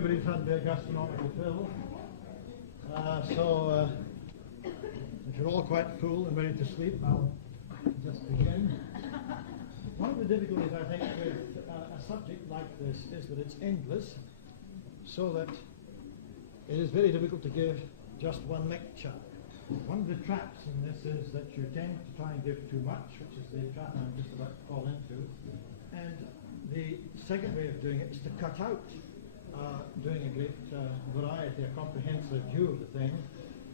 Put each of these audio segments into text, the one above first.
Everybody's had their gastronomical fill. If you're all quite full and ready to sleep, I'll just begin. One of the difficulties, I think, with a subject like this is that it's endless, so that it is very difficult to give just one lecture. One of the traps in this is that you tend to try and give too much, which is the trap I'm just about to fall into. And the second way of doing it is to cut out doing a great variety, a comprehensive view of the thing,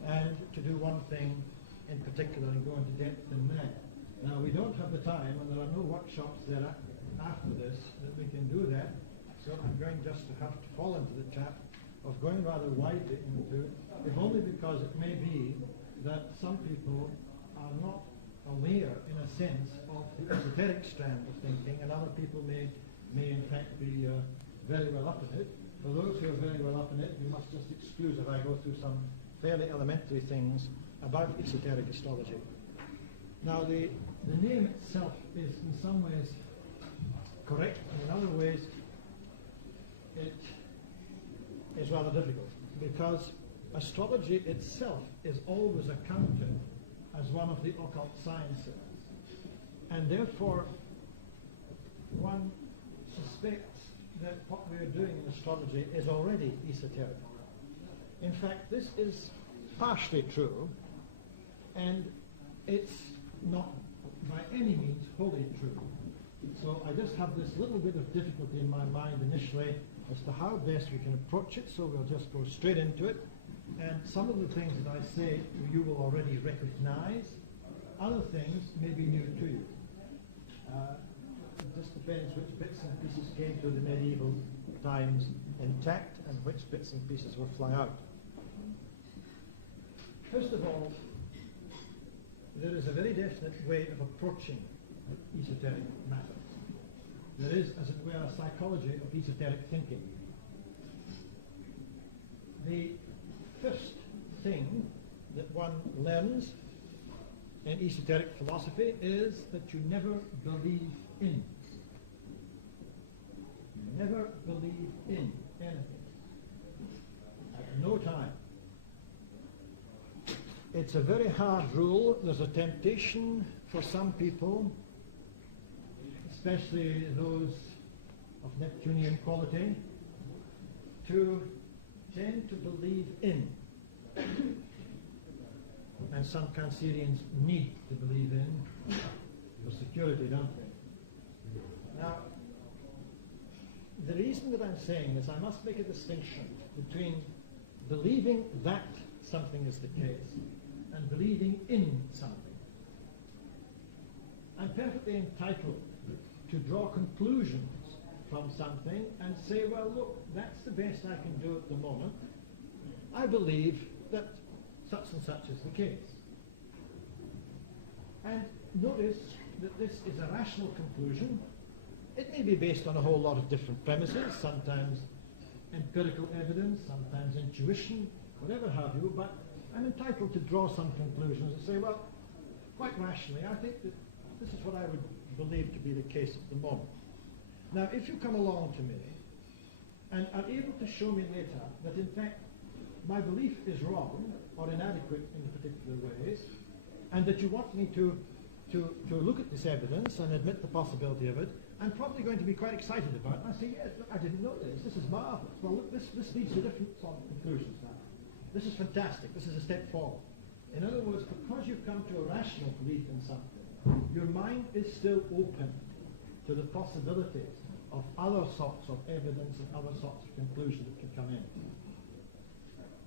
and to do one thing in particular and go into depth in that. Now, we don't have the time, and there are no workshops there after this that we can do that, so I'm going just to have to fall into the trap of going rather widely into it, if only because it may be that some people are not aware, in a sense, of the esoteric strand of thinking, and other people may in fact be very well up in it. For those who are very well up in it, you must just excuse if I go through some fairly elementary things about esoteric astrology. Now, the name itself is in some ways correct, and in other ways it is rather difficult, because astrology itself is always accounted as one of the occult sciences, and therefore one suspects that what we are doing in astrology is already esoteric. In fact, this is partially true, and it's not by any means wholly true. So I just have this little bit of difficulty in my mind initially as to how best we can approach it, so we'll just go straight into it. And some of the things that I say you will already recognize. Other things may be new to you. It just depends which bits and pieces came through the medieval times intact and which bits and pieces will fly out. First of all, there is a very definite way of approaching esoteric matters. There is, as it were, a psychology of esoteric thinking. The first thing that one learns in esoteric philosophy is that you never believe in. You never believe in anything. At no time. It's a very hard rule. There's a temptation for some people, especially those of Neptunian quality, to tend to believe in. And some Cancerians need to believe in for security, don't they? Now, the reason that I'm saying this, I must make a distinction between believing that something is the case and believing in something. I'm perfectly entitled to draw conclusions from something and say, well, look, that's the best I can do at the moment. I believe that such and such is the case. And notice that this is a rational conclusion. It may be based on a whole lot of different premises, sometimes empirical evidence, sometimes intuition, whatever have you, but I'm entitled to draw some conclusions and say, well, quite rationally, I think that this is what I would believe to be the case at the moment. Now, if you come along to me and are able to show me later that in fact my belief is wrong or inadequate in particular ways, and that you want me to look at this evidence and admit the possibility of it, I'm probably going to be quite excited about it. I say, yes, look, I didn't know this. This is marvelous. Well, look, this leads to different sort of conclusions now. This is fantastic. This is a step forward. In other words, because you've come to a rational belief in something, your mind is still open to the possibilities of other sorts of evidence and other sorts of conclusions that can come in.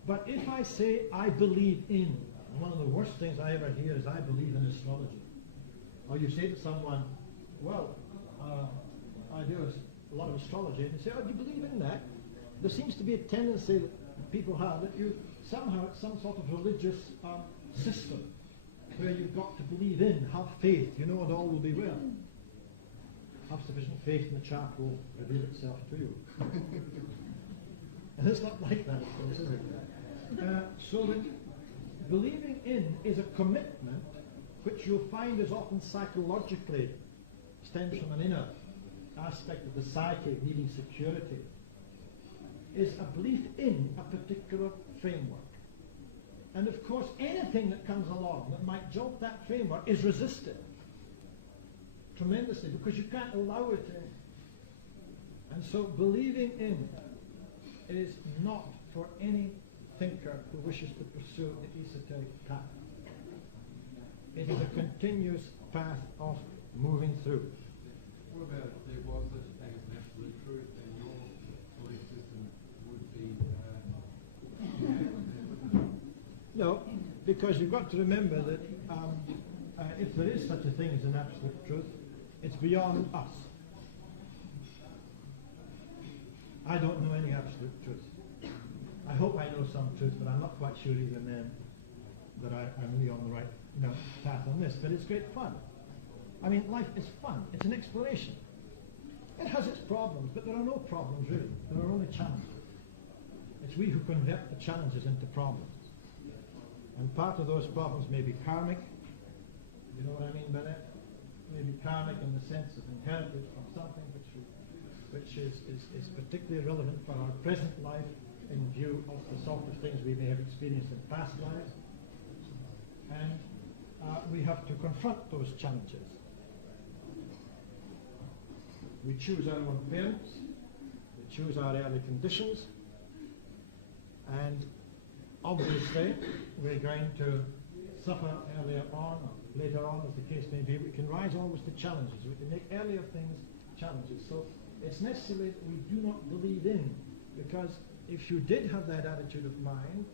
But if I say I believe in, and one of the worst things I ever hear is I believe in astrology. Or you say to someone, well, I do a lot of astrology, and you say, oh, do you believe in that? There seems to be a tendency that people have that you somehow, it's some sort of religious system where you've got to believe in, have faith, you know, and all will be well. Have sufficient faith and the chart will reveal itself to you. And it's not like that, of course, is it? So that believing in is a commitment which you'll find is often psychologically stems from an inner aspect of the psyche needing security. is a belief in a particular framework. And of course, anything that comes along that might jolt that framework is resisted tremendously, because you can't allow it in. And so believing in is not for any thinker who wishes to pursue the esoteric path. It is a continuous path of moving through. What about if there was such a thing as an absolute truth, then your belief system would be No, because you've got to remember that if there is such a thing as an absolute truth, it's beyond us. I don't know any absolute truth. I hope I know some truth, but I'm not quite sure even then that I'm really on the right path on this. But it's great fun. I mean, life is fun. It's an exploration. It has its problems, but there are no problems really. There are only challenges. It's we who convert the challenges into problems. And part of those problems may be karmic. You know what I mean by that? Maybe karmic in the sense of inherited from something which is particularly relevant for our present life in view of the sort of things we may have experienced in past lives. And we have to confront those challenges. We choose our own parents, we choose our early conditions, and obviously we're going to suffer earlier on or later on, as the case may be. We can rise always to challenges. We can make earlier things challenges. So it's necessary that we do not believe in, because if you did have that attitude of mind,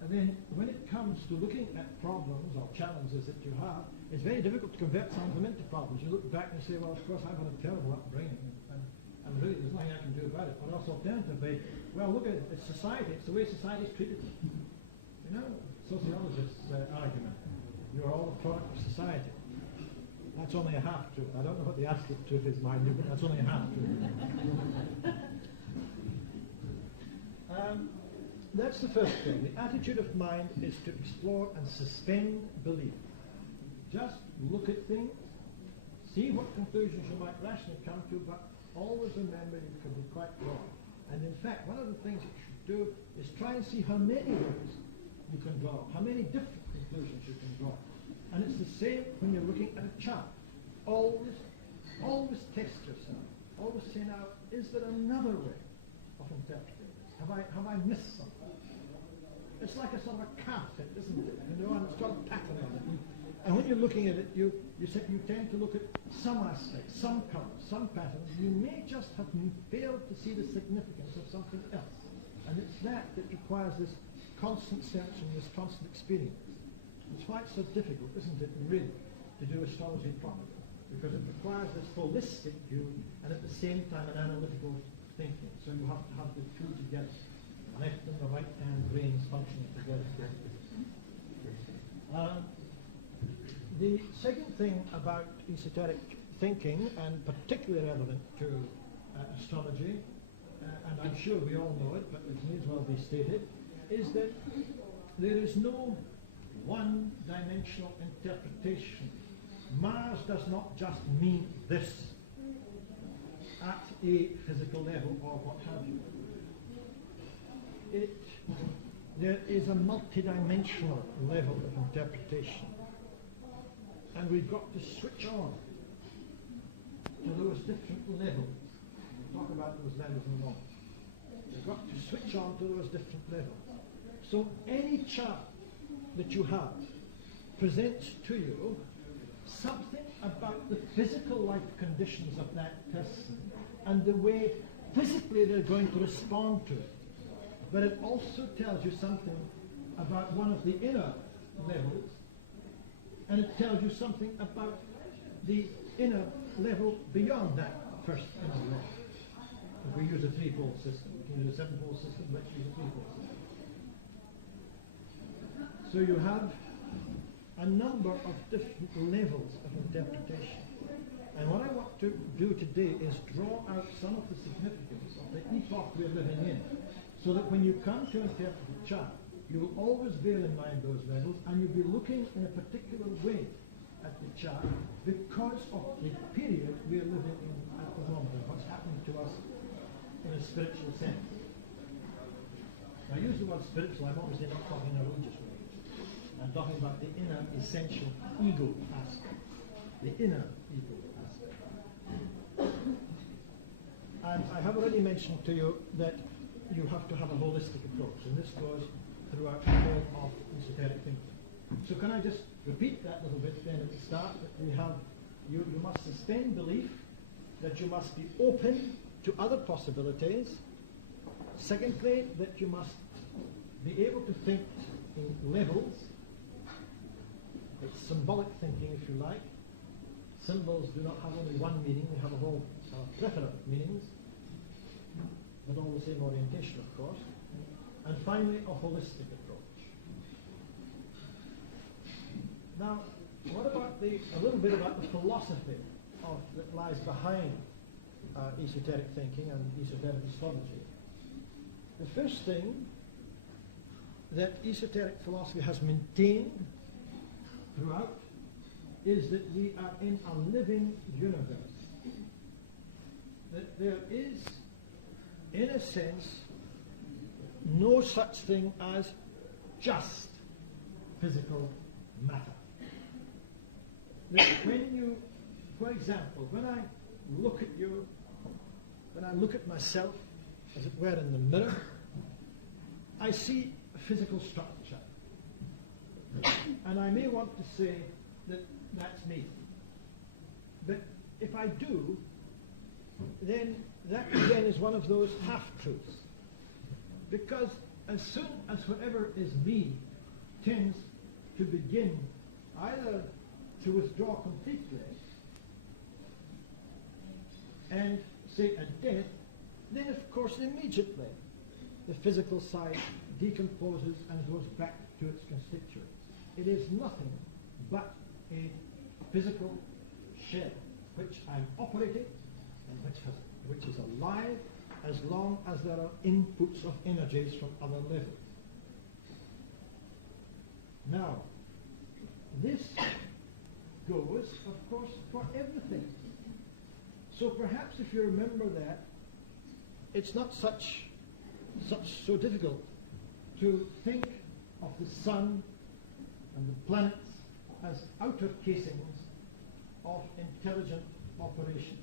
and then when it comes to looking at problems or challenges that you have, it's very difficult to convert some of them into problems. You look back and say, well, of course, I've had a terrible upbringing, and really there's nothing I can do about it. Or else alternatively, well, look at it, it's society, it's the way society's treated me. You know, sociologists' argument. You are all a product of society. That's only a half-truth. I don't know what the absolute truth is, mind you, but that's only a half-truth. That's the first thing. The attitude of mind is to explore and suspend belief. Just look at things, see what conclusions you might rationally come to, but always remember you can be quite wrong. And in fact, one of the things you should do is try and see how many ways you can draw, how many different conclusions you can draw. And it's the same when you're looking at a chart. Always test yourself. Always say, now, is there another way of interpreting this? Have I missed something? It's like a sort of a cast, isn't it? You know, and it's got a pattern on it. And when you're looking at it, you tend to look at some aspects, some colours, some patterns. You may just have failed to see the significance of something else. And it's that requires this constant search and this constant experience. It's why it's so difficult, isn't it, really, to do astrology properly? Because it requires this holistic view and at the same time an analytical thinking. So you have to have the two together. The left and the right hand brains functioning together. The second thing about esoteric thinking, and particularly relevant to astrology, and I'm sure we all know it, but it may as well be stated, is that there is no one-dimensional interpretation. Mars does not just mean this at a physical level or what have you. There is a multidimensional level of interpretation, and we've got to switch on to those different levels. We'll talk about those levels in a moment. We've got to switch on to those different levels. So any chart that you have presents to you something about the physical life conditions of that person and the way physically they're going to respond to it. But it also tells you something about one of the inner levels, and it tells you something about the inner level beyond that first inner level. If we use a threefold system, we can use a sevenfold system, let's use a threefold system. So you have a number of different levels of interpretation. And what I want to do today is draw out some of the significance of the epoch we're living in, so that when you come to interpret the chart, you'll always bear in mind those levels, and you'll be looking in a particular way at the chart because of the period we're living in at the moment, and what's happening to us in a spiritual sense. word spiritual, I'm obviously not talking in a religious way. I'm talking about the inner essential ego aspect. The inner ego aspect. And I have already mentioned to you that you have to have a holistic approach, and this goes throughout the whole of esoteric thinking. So can I just repeat that little bit then at the start, that we have, you must sustain belief, that you must be open to other possibilities. Secondly, that you must be able to think in levels. It's symbolic thinking, if you like. Symbols do not have only one meaning, they have a whole plethora of meanings, but all the same orientation, of course. And finally, a holistic approach. Now, what about a little bit about the philosophy that lies behind esoteric thinking and esoteric astrology? The first thing that esoteric philosophy has maintained throughout is that we are in a living universe. That there is, in a sense, no such thing as just physical matter. That when you, for example, when I look at you, when I look at myself, as it were, in the mirror, I see a physical structure. And I may want to say that that's me. But if I do, then that again is one of those half-truths. Because as soon as whatever is me tends to begin either to withdraw completely and say at death, then of course immediately the physical side decomposes and goes back to its constituents. It is nothing but a physical shell which I'm operating and which is alive as long as there are inputs of energies from other levels. Now, this goes, of course, for everything. So perhaps if you remember that, it's not so difficult to think of the sun and the planets as outer casings of intelligent operations.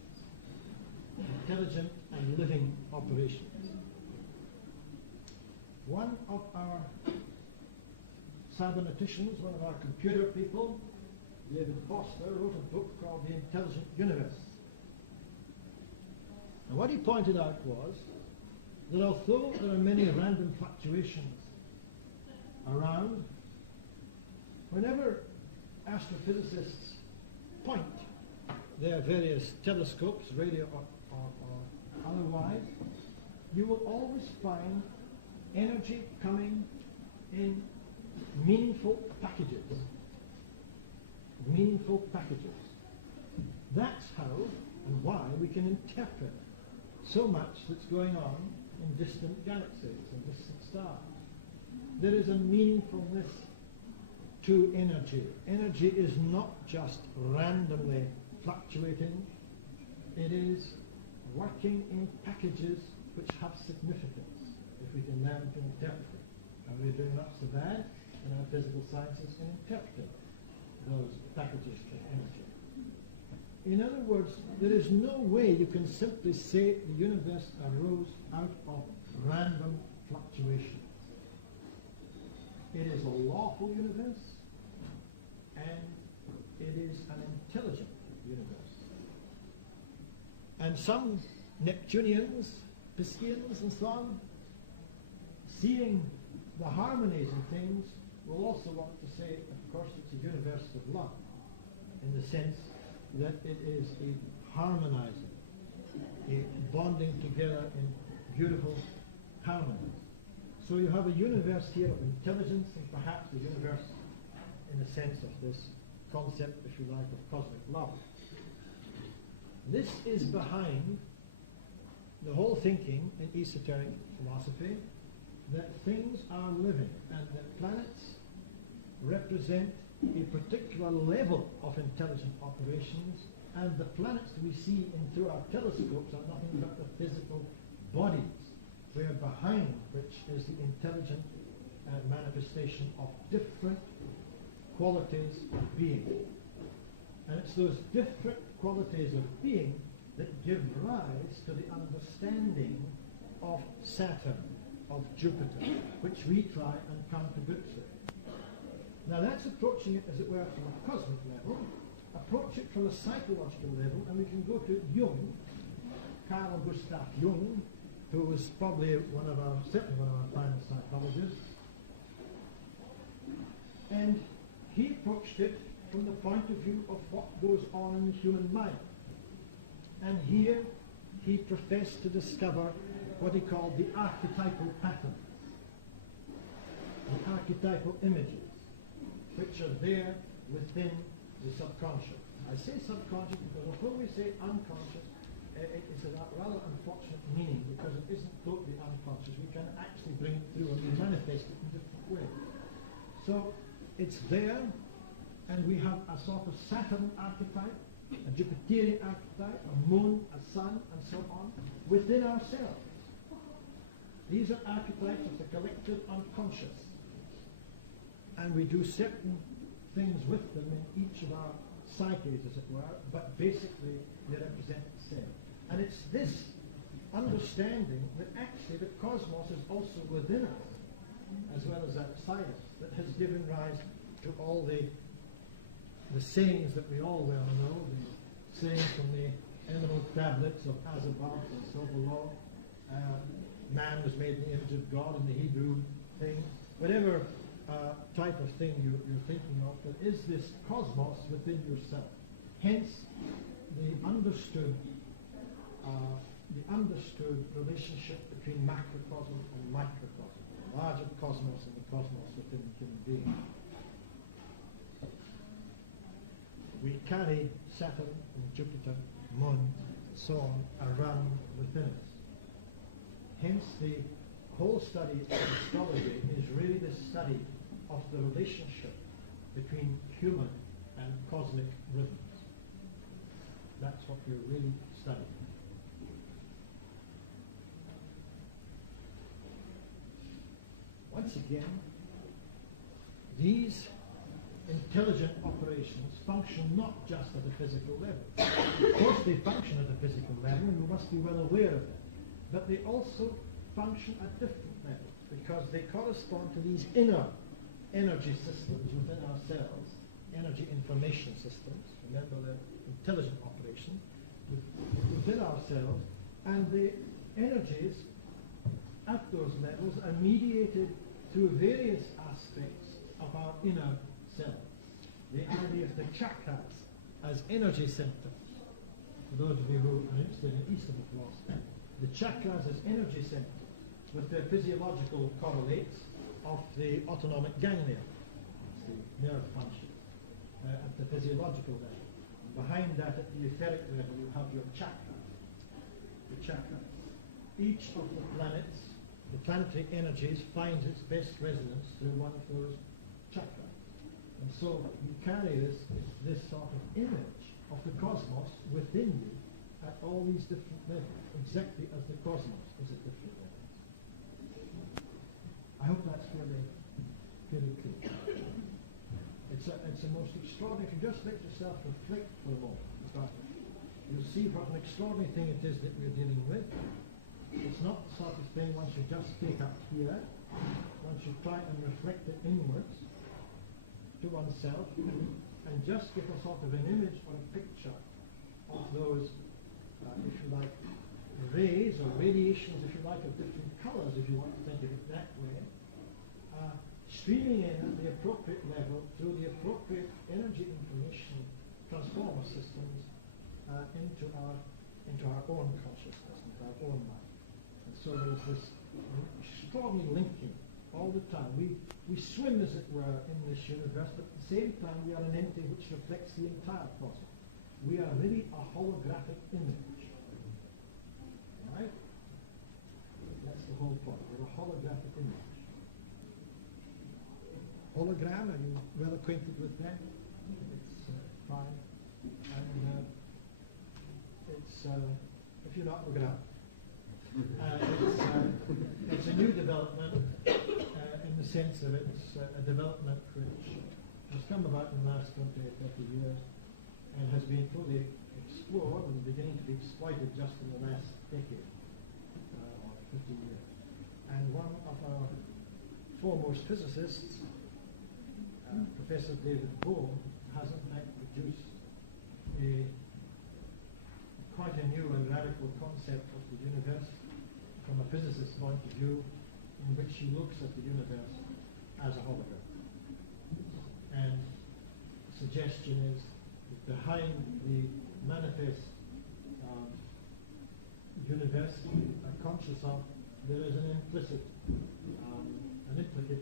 Intelligent and living operations. One of our cyberneticians, one of our computer people, David Foster, wrote a book called The Intelligent Universe. And what he pointed out was that although there are many random fluctuations around, whenever astrophysicists point their various telescopes, radio or otherwise, you will always find energy coming in meaningful packages. Meaningful packages. That's how and why we can interpret so much that's going on in distant galaxies and distant stars. There is a meaningfulness to energy. Energy is not just randomly fluctuating. It is working in packages which have significance, if we can learn to interpret it. And we're doing not so bad in our physical sciences in interpreting those packages of energy. In other words, there is no way you can simply say the universe arose out of random fluctuations. It is a lawful universe, and it is an intelligent universe. And some Neptunians, Pisceans and so on, seeing the harmonies in things, will also want to say, of course, it's a universe of love, in the sense that it is a harmonizing, a bonding together in beautiful harmony. So you have a universe here of intelligence, and perhaps the universe in the sense of this concept, if you like, of cosmic love. This is behind the whole thinking in esoteric philosophy, that things are living and that planets represent a particular level of intelligent operations, and the planets we see through our telescopes are nothing but the physical bodies where behind which is the intelligent manifestation of different qualities of being. And it's those different qualities of being that give rise to the understanding of Saturn, of Jupiter, which we try and come to grips with. Now that's approaching it, as it were, from a cosmic level. Approach it from a psychological level, and we can go to Jung, Carl Gustav Jung, who was probably certainly one of our finest psychologists. And he approached it from the point of view of what goes on in the human mind. And here he professed to discover what he called the archetypal pattern, the archetypal images, which are there within the subconscious. I say subconscious because although we say unconscious, it's a rather unfortunate meaning because it isn't totally unconscious. We can actually bring it through and we manifest it in different ways. So it's there, and we have a sort of Saturn archetype, a Jupiterian archetype, a moon, a sun, and so on, within ourselves. These are archetypes of the collective unconscious. And we do certain things with them in each of our psyches, as it were, but basically they represent the same. And it's this understanding that actually the cosmos is also within us, as well as outside us, that has given rise to all the sayings that we all well know, the sayings from the emerald tablets of Azabah and so below. Man was made in the image of God in the Hebrew thing. Whatever type of thing you're thinking of, there is this cosmos within yourself. Hence, the understood relationship between macrocosm and microcosm, the larger cosmos and the cosmos within the human being. We carry Saturn and Jupiter, Moon, so on, around within us. Hence, the whole study of astrology is really the study of the relationship between human and cosmic rhythms. That's what we're really studying. Once again, these intelligent operations function not just at a physical level. Of course they function at a physical level, and we must be well aware of that. But they also function at different levels, because they correspond to these inner energy systems within ourselves, energy information systems, remember the intelligent operation, within ourselves, and the energies at those levels are mediated through various aspects of our inner self. The idea of the chakras as energy centers. For those of you who are interested in Eastern philosophy, the chakras as energy centers with their physiological correlates of the autonomic ganglia, the nerve functions, at the physiological level. And behind that, at the etheric level, you have your chakras. The chakras. Each of the planets, the planetary energies, finds its best resonance through one of those chakras. And so you carry this sort of image of the cosmos within you at all these different levels, exactly as the cosmos is at different levels. I hope that's fairly clear. It's a most extraordinary. If you just let yourself reflect for a moment about it, you'll see what an extraordinary thing it is that we're dealing with. It's not the sort of thing once you just take up here, once you try and reflect it inwards to oneself, and just get a sort of an image or a picture of those, if you like, rays or radiations, if you like, of different colors, if you want to think of it that way, streaming in at the appropriate level through the appropriate energy information transformer systems into our own consciousness, into our own mind. And so there's this extraordinary linking all the time. We swim, as it were, in this universe, but at the same time we are an entity which reflects the entire cosmos. We are really a holographic image. Right? That's the whole point. We're a holographic image. Hologram, are you well acquainted with that? It's fine. And it's, if you're not, look it up. It's a new development in the sense that it's a development which has come about in the last 20 or 30 years and has been fully explored and beginning to be exploited just in the last decade or 50 years. And one of our foremost physicists, Professor David Bohm, has in fact produced quite a new and radical concept of the universe from a physicist's point of view, in which he looks at the universe as a hologram. And the suggestion is that behind the manifest universe are conscious of, there is an implicit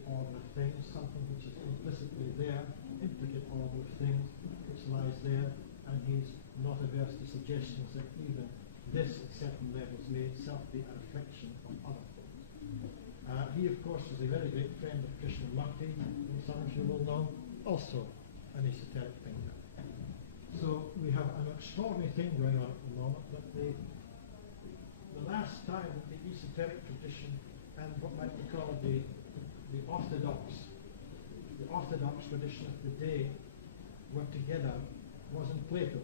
order of things, something which is implicitly there, implicate order of things which lies there, and he's not averse to suggestions that even this at certain levels may itself be a reflection of other things. He, of course, is a very great friend of Krishnamurti, whom some of you will know, also an esoteric thinker. So we have an extraordinary thing going on at the moment, that the last time that the esoteric tradition and what might be called the orthodox tradition of the day were together was in Plato.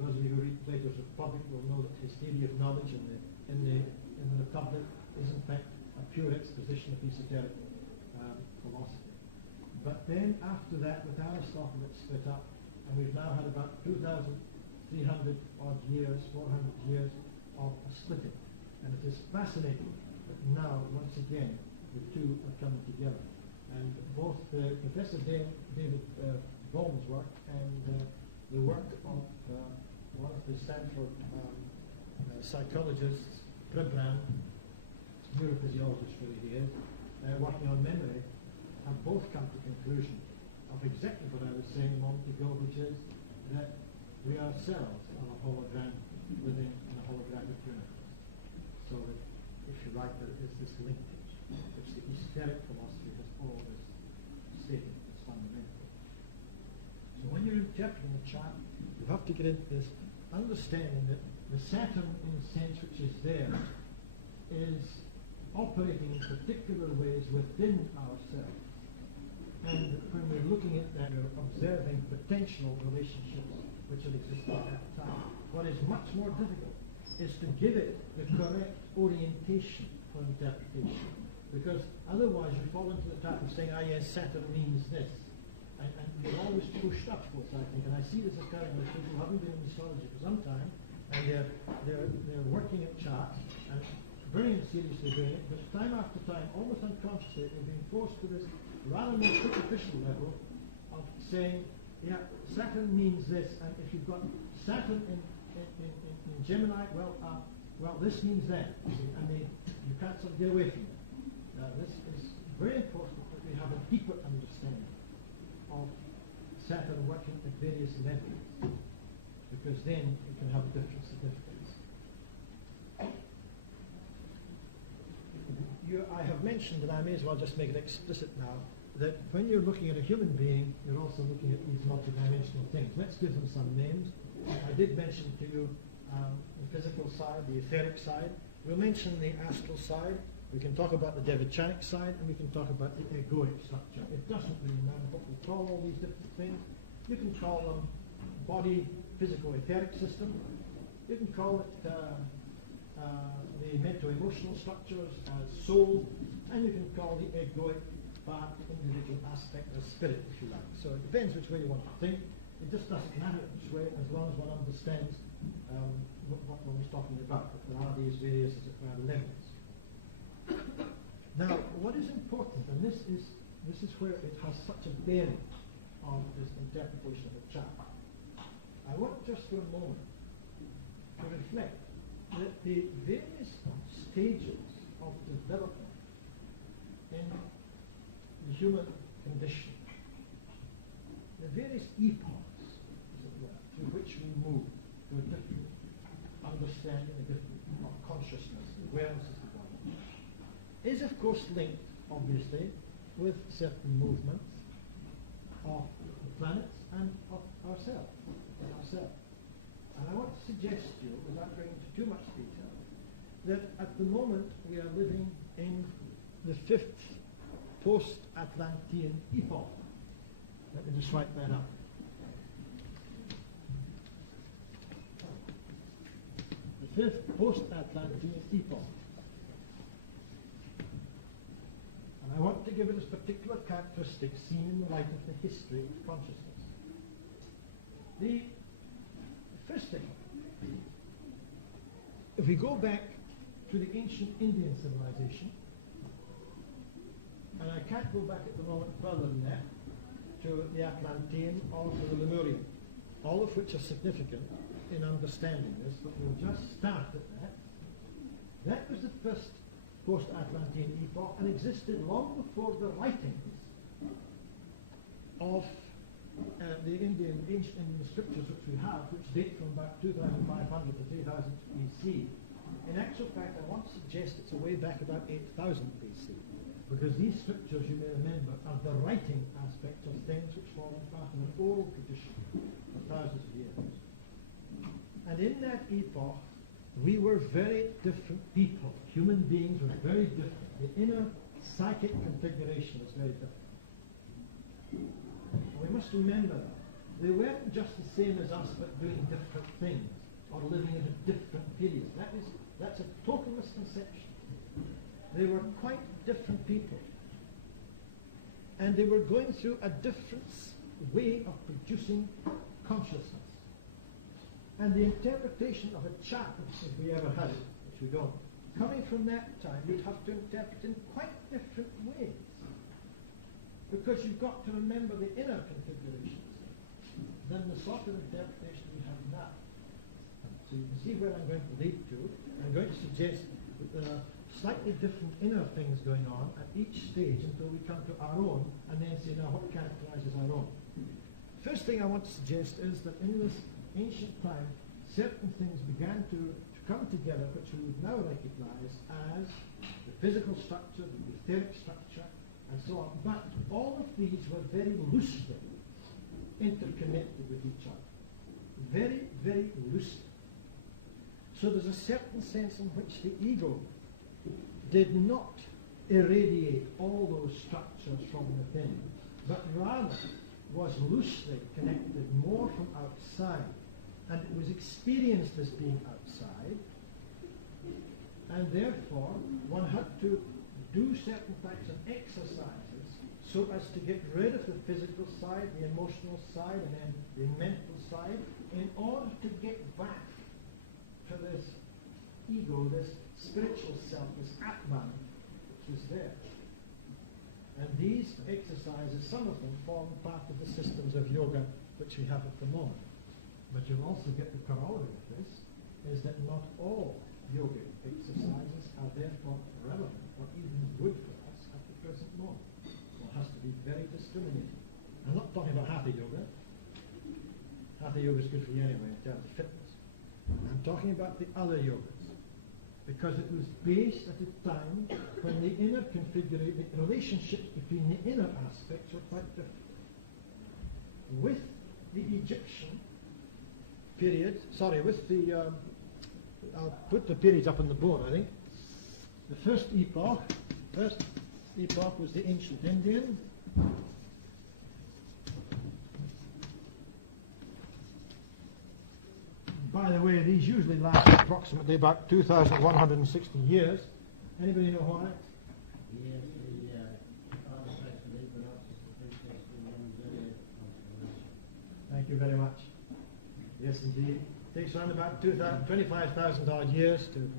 Those of you who read Plato's Republic will know that his theory of knowledge in the Republic is in fact a pure exposition of esoteric philosophy. But then after that, with Aristotle, it split up, and we've now had about 2,300 odd years, 400 years of a splitting. And it is fascinating that now, once again, the two are coming together. And both Professor David Bohm's work and the work of one of the Stanford psychologists, Pribram, neurophysiologist really he is, working on memory, have both come to the conclusion of exactly what I was saying a moment ago, which is that we ourselves are a hologram living in a holographic universe. So that, if you like, there is this linkage, which the esoteric philosophy has always stated as fundamental. So when you're interpreting a chart, you have to get into this understanding that the Saturn, in a sense, which is there, is operating in particular ways within ourselves. And when we're looking at that, we're observing potential relationships which will exist at that time. What is much more difficult is to give it the correct orientation for interpretation. Because otherwise you fall into the trap of saying, yes, Saturn means this. And you're always pushed upwards, I think. And I see this occurring with people who haven't been in astrology for some time, and they're working at charts, and very seriously doing it, but time after time, almost unconsciously, they're being forced to this rather more superficial level of saying, yeah, Saturn means this, and if you've got Saturn in Gemini, well, this means that, and you can't sort of get away from it. This is very important that we have a deeper understanding of Saturn working at various levels, because then it can have different significance. I have mentioned, and I may as well just make it explicit now, that when you're looking at a human being, you're also looking at these multidimensional things. Let's give them some names. I did mention to you the physical side, the etheric side. We'll mention the astral side. We can talk about the devachanic side, and we can talk about the egoic structure. It doesn't really matter what we call all these different things. You can call them body, physical, etheric system. You can call it the mental-emotional structures as soul, and you can call the egoic part, the individual aspect, as spirit, if you like. So it depends which way you want to think. It just doesn't matter which way, as long as one understands what one is talking about. But there are these various, as it were, levels. Now, what is important, and this is where it has such a bearing on this interpretation of the chart. I want just for a moment to reflect that the various stages of development in the human condition, the various epochs, as it were, through which we move to a different understanding, a different consciousness, awareness of the body, is of course linked, obviously, with certain movements of the planets and of ourselves. And I want to suggest to you, without going into too much detail, that at the moment we are living in the 5th post-Atlantean epoch. Let me just write that up. The 5th post-Atlantean epoch. And I want to give it its particular characteristics seen in the light of the history of consciousness. The first thing, if we go back to the ancient Indian civilization, and I can't go back at the moment further than that, to the Atlantean or to the Lemurian, all of which are significant in understanding this, but we'll just start at that. That was the first post-Atlantean epoch and existed long before the writings of the ancient Indian scriptures which we have, which date from about 2,500 to 3,000 BC. In actual fact, I want to suggest it's a way back about 8,000 BC, because these scriptures, you may remember, are the writing aspects of things which form part of an oral tradition for thousands of years. And in that epoch, we were very different people. Human beings were very different. The inner psychic configuration was very different. And we must remember that. They weren't just the same as us, but doing different things, or living in a different period. That's a total misconception. They were quite different people. And they were going through a different way of producing consciousness. And the interpretation of a chart, if we ever had it, which we don't, coming from that time, you'd have to interpret in quite different ways. Because you've got to remember the inner configurations than the sort of interpretation we have now. So you can see where I'm going to lead to. I'm going to suggest that there are slightly different inner things going on at each stage until we come to our own, and then say, now what characterizes our own? First thing I want to suggest is that in this ancient time, certain things began to come together which we would now recognize as the physical structure, the etheric structure, and so on. But all of these were very loosely interconnected with each other. Very, very loosely. So there's a certain sense in which the ego did not irradiate all those structures from within, but rather was loosely connected more from outside, and it was experienced as being outside, and therefore one had to do certain types of exercises so as to get rid of the physical side, the emotional side, and then the mental side, in order to get back to this ego, this spiritual self, this Atman, which is there. And these exercises, some of them form part of the systems of yoga which we have at the moment. But you'll also get the corollary of this, is that not all yogic exercises are therefore relevant or even good for us at the present moment. One has to be very discriminating. I'm not talking about hatha yoga. Hatha yoga is good for you anyway in terms of fitness. I'm talking about the other yogas, because it was based at a time when the inner configuration, the relationships between the inner aspects were quite different. With the Egyptian period, with the, I'll put the periods up on the board, I think. The first epoch was the ancient Indian. By the way, these usually last approximately about 2,160 years. Anybody know why? Yes, the artifacts of equinox is the pretext for one zodiac constellation. Thank you very much. Yes, indeed. It takes around about 25,000 odd years to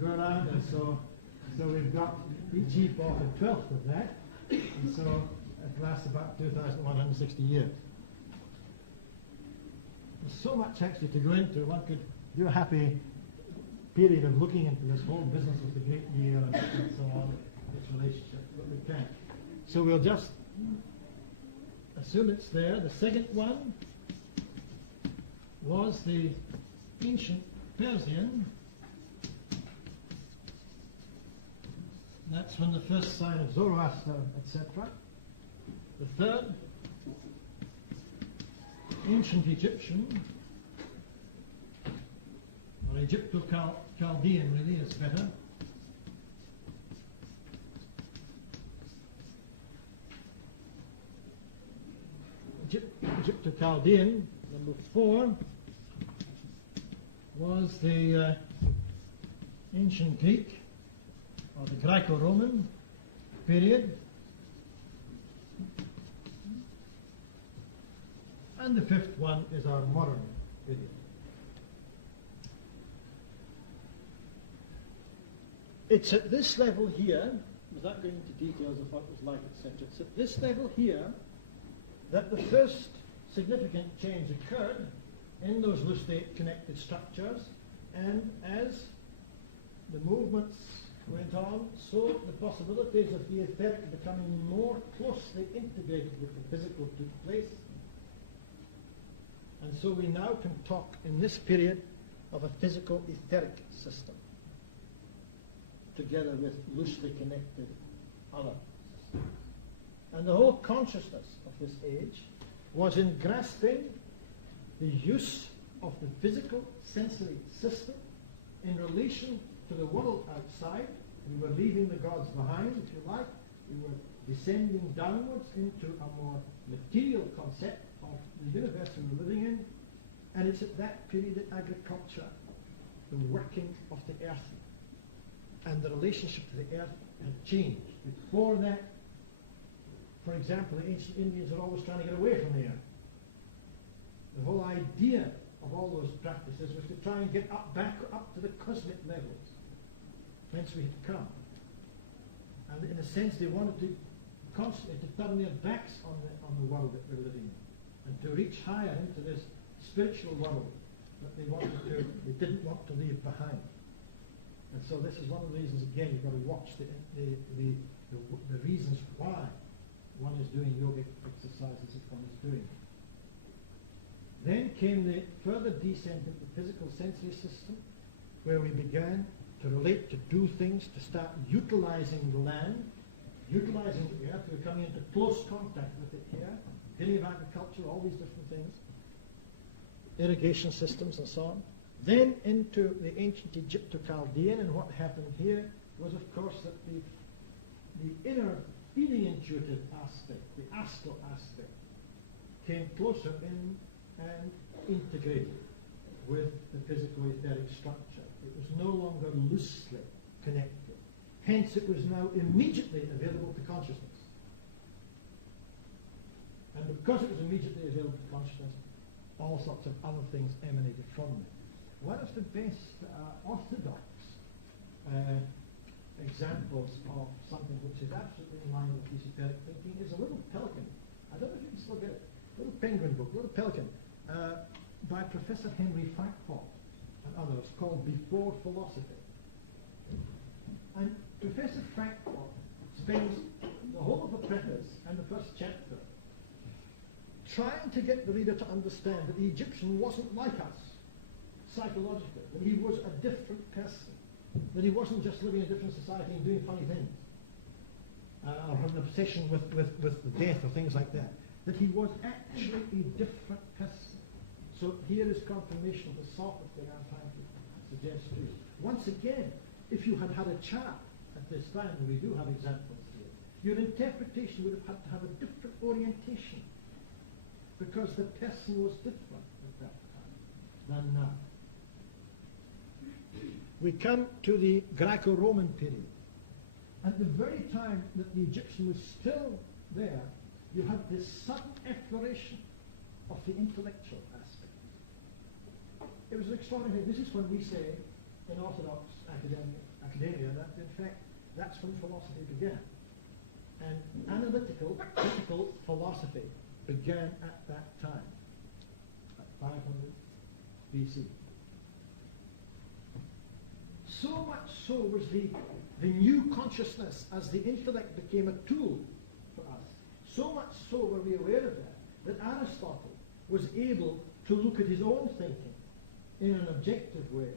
go around, and so we've got each epoch a 12th of that, and so it lasts about 2,160 years. There's so much actually to go into. One could do a happy period of looking into this whole business of the great year and so on, its relationship, but we can't. So we'll just assume it's there. The second one was the ancient Persian. That's when the first sign of Zoroaster, etc. The third, ancient Egyptian. or Egypto-Chaldean really is better. Egypto-Chaldean, number 4, was the ancient Greek, or the Greco-Roman period. And the 5th one is our modern period. It's at this level here, without going into details of what it was like, etc., it's at this level here that the first significant change occurred in those loosely connected structures, and as the movements went on, so the possibilities of the etheric becoming more closely integrated with the physical took place. And so we now can talk in this period of a physical etheric system, together with loosely connected other systems. And the whole consciousness of this age was in grasping the use of the physical sensory system in relation to the world outside. We were leaving the gods behind, if you like. We were descending downwards into a more material concept of the universe we were living in. And it's at that period that agriculture, the working of the earth, and the relationship to the earth had changed. Before that, for example, the ancient Indians were always trying to get away from the earth. The whole idea of all those practices was to try and get back up to the cosmic levels, whence we had come. And in a sense, they wanted to constantly to turn their backs on the world that we're living in, and to reach higher into this spiritual world that they didn't want to leave behind. And so this is one of the reasons, again, you've got to watch the reasons why one is doing yogic exercises if one is doing it. Then came the further descent into the physical sensory system, where we began to relate, to do things, to start utilizing the land, utilizing the earth. We're coming into close contact with it here, beginning of agriculture, all these different things, irrigation systems and so on. Then into the ancient Egypto-Chaldean, and what happened here was, of course, that the inner feeling intuitive aspect, the astral aspect, came closer in and integrated with the physical etheric structure. It was no longer loosely connected. Hence, it was now immediately available to consciousness. And because it was immediately available to consciousness, all sorts of other things emanated from it. One of the best orthodox examples of something which is absolutely in line with esoteric thinking is a little pelican. I don't know if you can still get it. A little penguin book, a little pelican, by Professor Henry Frankfurt and others, called Before Philosophy. And Professor Frankfurt spends the whole of the preface and the first chapter trying to get the reader to understand that the Egyptian wasn't like us psychologically, that he was a different person, that he wasn't just living in a different society and doing funny things, or having an obsession with the death or things like that, that he was actually a different person. So here is confirmation of the sort of thing I'm trying to suggest to you. Once again, if you had had a chart at this time, and we do have examples here, your interpretation would have had to have a different orientation, because the person was different at that time than now. We come to the Greco-Roman period. At the very time that the Egyptian was still there, you had this sudden exploration of the intellectual aspect. It was an extraordinary. This is when we say in Orthodox academia that, in fact, that's when philosophy began. And analytical, critical philosophy began at that time, at 500 BC. So much so was the new consciousness as the intellect became a tool for us. So much so were we aware of that Aristotle was able to look at his own thinking in an objective way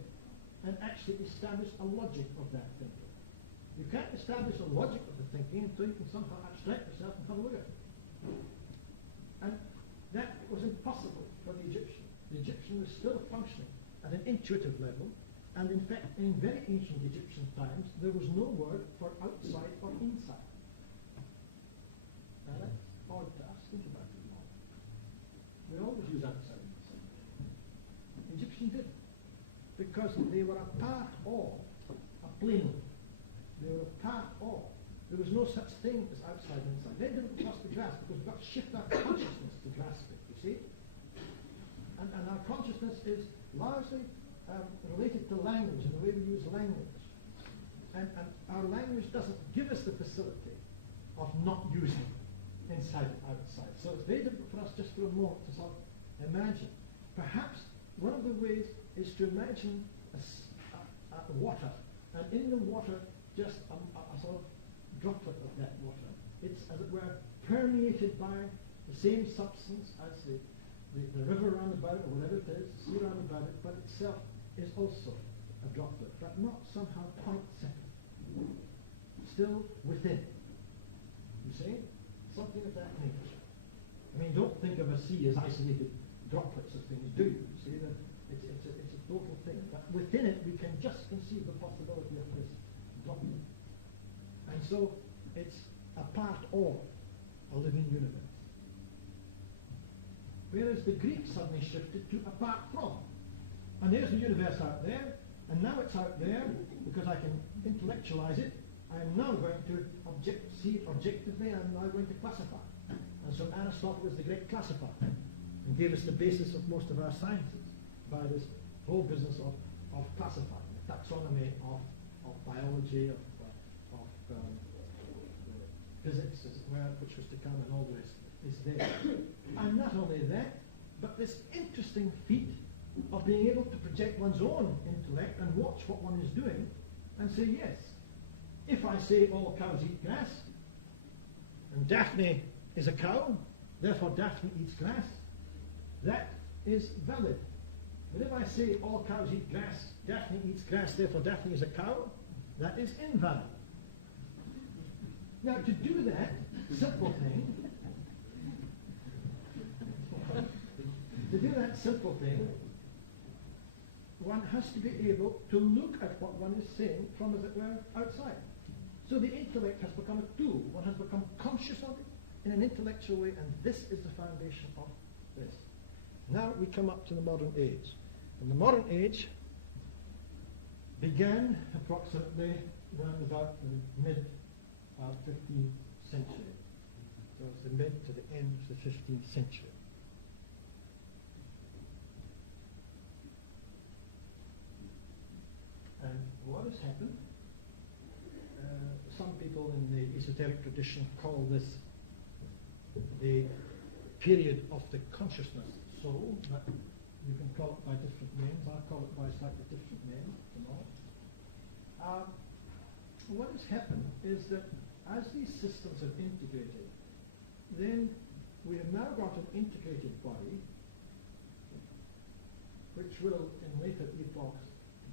and actually establish a logic of that thinking. You can't establish a logic of the thinking until you can somehow abstract yourself and have a look at it. And that was impossible for the Egyptian. The Egyptian was still functioning at an intuitive level, And in fact, in very ancient Egyptian times, there was no word for outside or inside. Now that's odd to us. Think about it now. We always use outside and inside. Egyptians didn't, because they were a part of a plane. They were a part of. There was no such thing as outside and inside. They didn't trust the grasp because we've got to shift our consciousness to grasp it, you see? And our consciousness is largely related to language and the way we use language. And our language doesn't give us the facility of not using inside and outside. So it's very difficult for us just for a moment to sort of imagine. Perhaps one of the ways is to imagine water, and in the water just a sort of droplet of that water. It's, as it were, permeated by the same substance as the river round about, or whatever it is, the sea round about it, but itself is also a droplet, but not somehow quite separate. Still within. You see? Something of that nature. I mean, don't think of a sea as isolated droplets of things, do you? You see, that it's a total thing. But within it, we can just conceive the possibility of this droplet. And so, it's a part of a living universe. Whereas the Greeks suddenly shifted to apart from. And there's the universe out there, and now it's out there, because I can intellectualize it, I'm now going to see it objectively, and I'm now going to classify. And so Aristotle was the great classifier, and gave us the basis of most of our sciences, by this whole business of classifying, the taxonomy of biology, of physics, as it were, which was to come, and all the rest is there. And not only that, but this interesting feat of being able to project one's own intellect and watch what one is doing and say, yes, if I say all cows eat grass, and Daphne is a cow, therefore Daphne eats grass, that is valid. But if I say all cows eat grass, Daphne eats grass, therefore Daphne is a cow, that is invalid. Now, to do that simple thing, one has to be able to look at what one is saying from, as it were, outside. So the intellect has become a tool. One has become conscious of it in an intellectual way, and this is the foundation of this. Now we come up to the modern age. And the modern age began approximately around about the mid 15th century. So it's the mid to the end of the 15th century. And what has happened? Some people in the esoteric tradition call this the period of the consciousness soul, but you can call it by different names. I call it by slightly different names. What has happened is that as these systems have integrated, then we have now got an integrated body which will, in later epochs,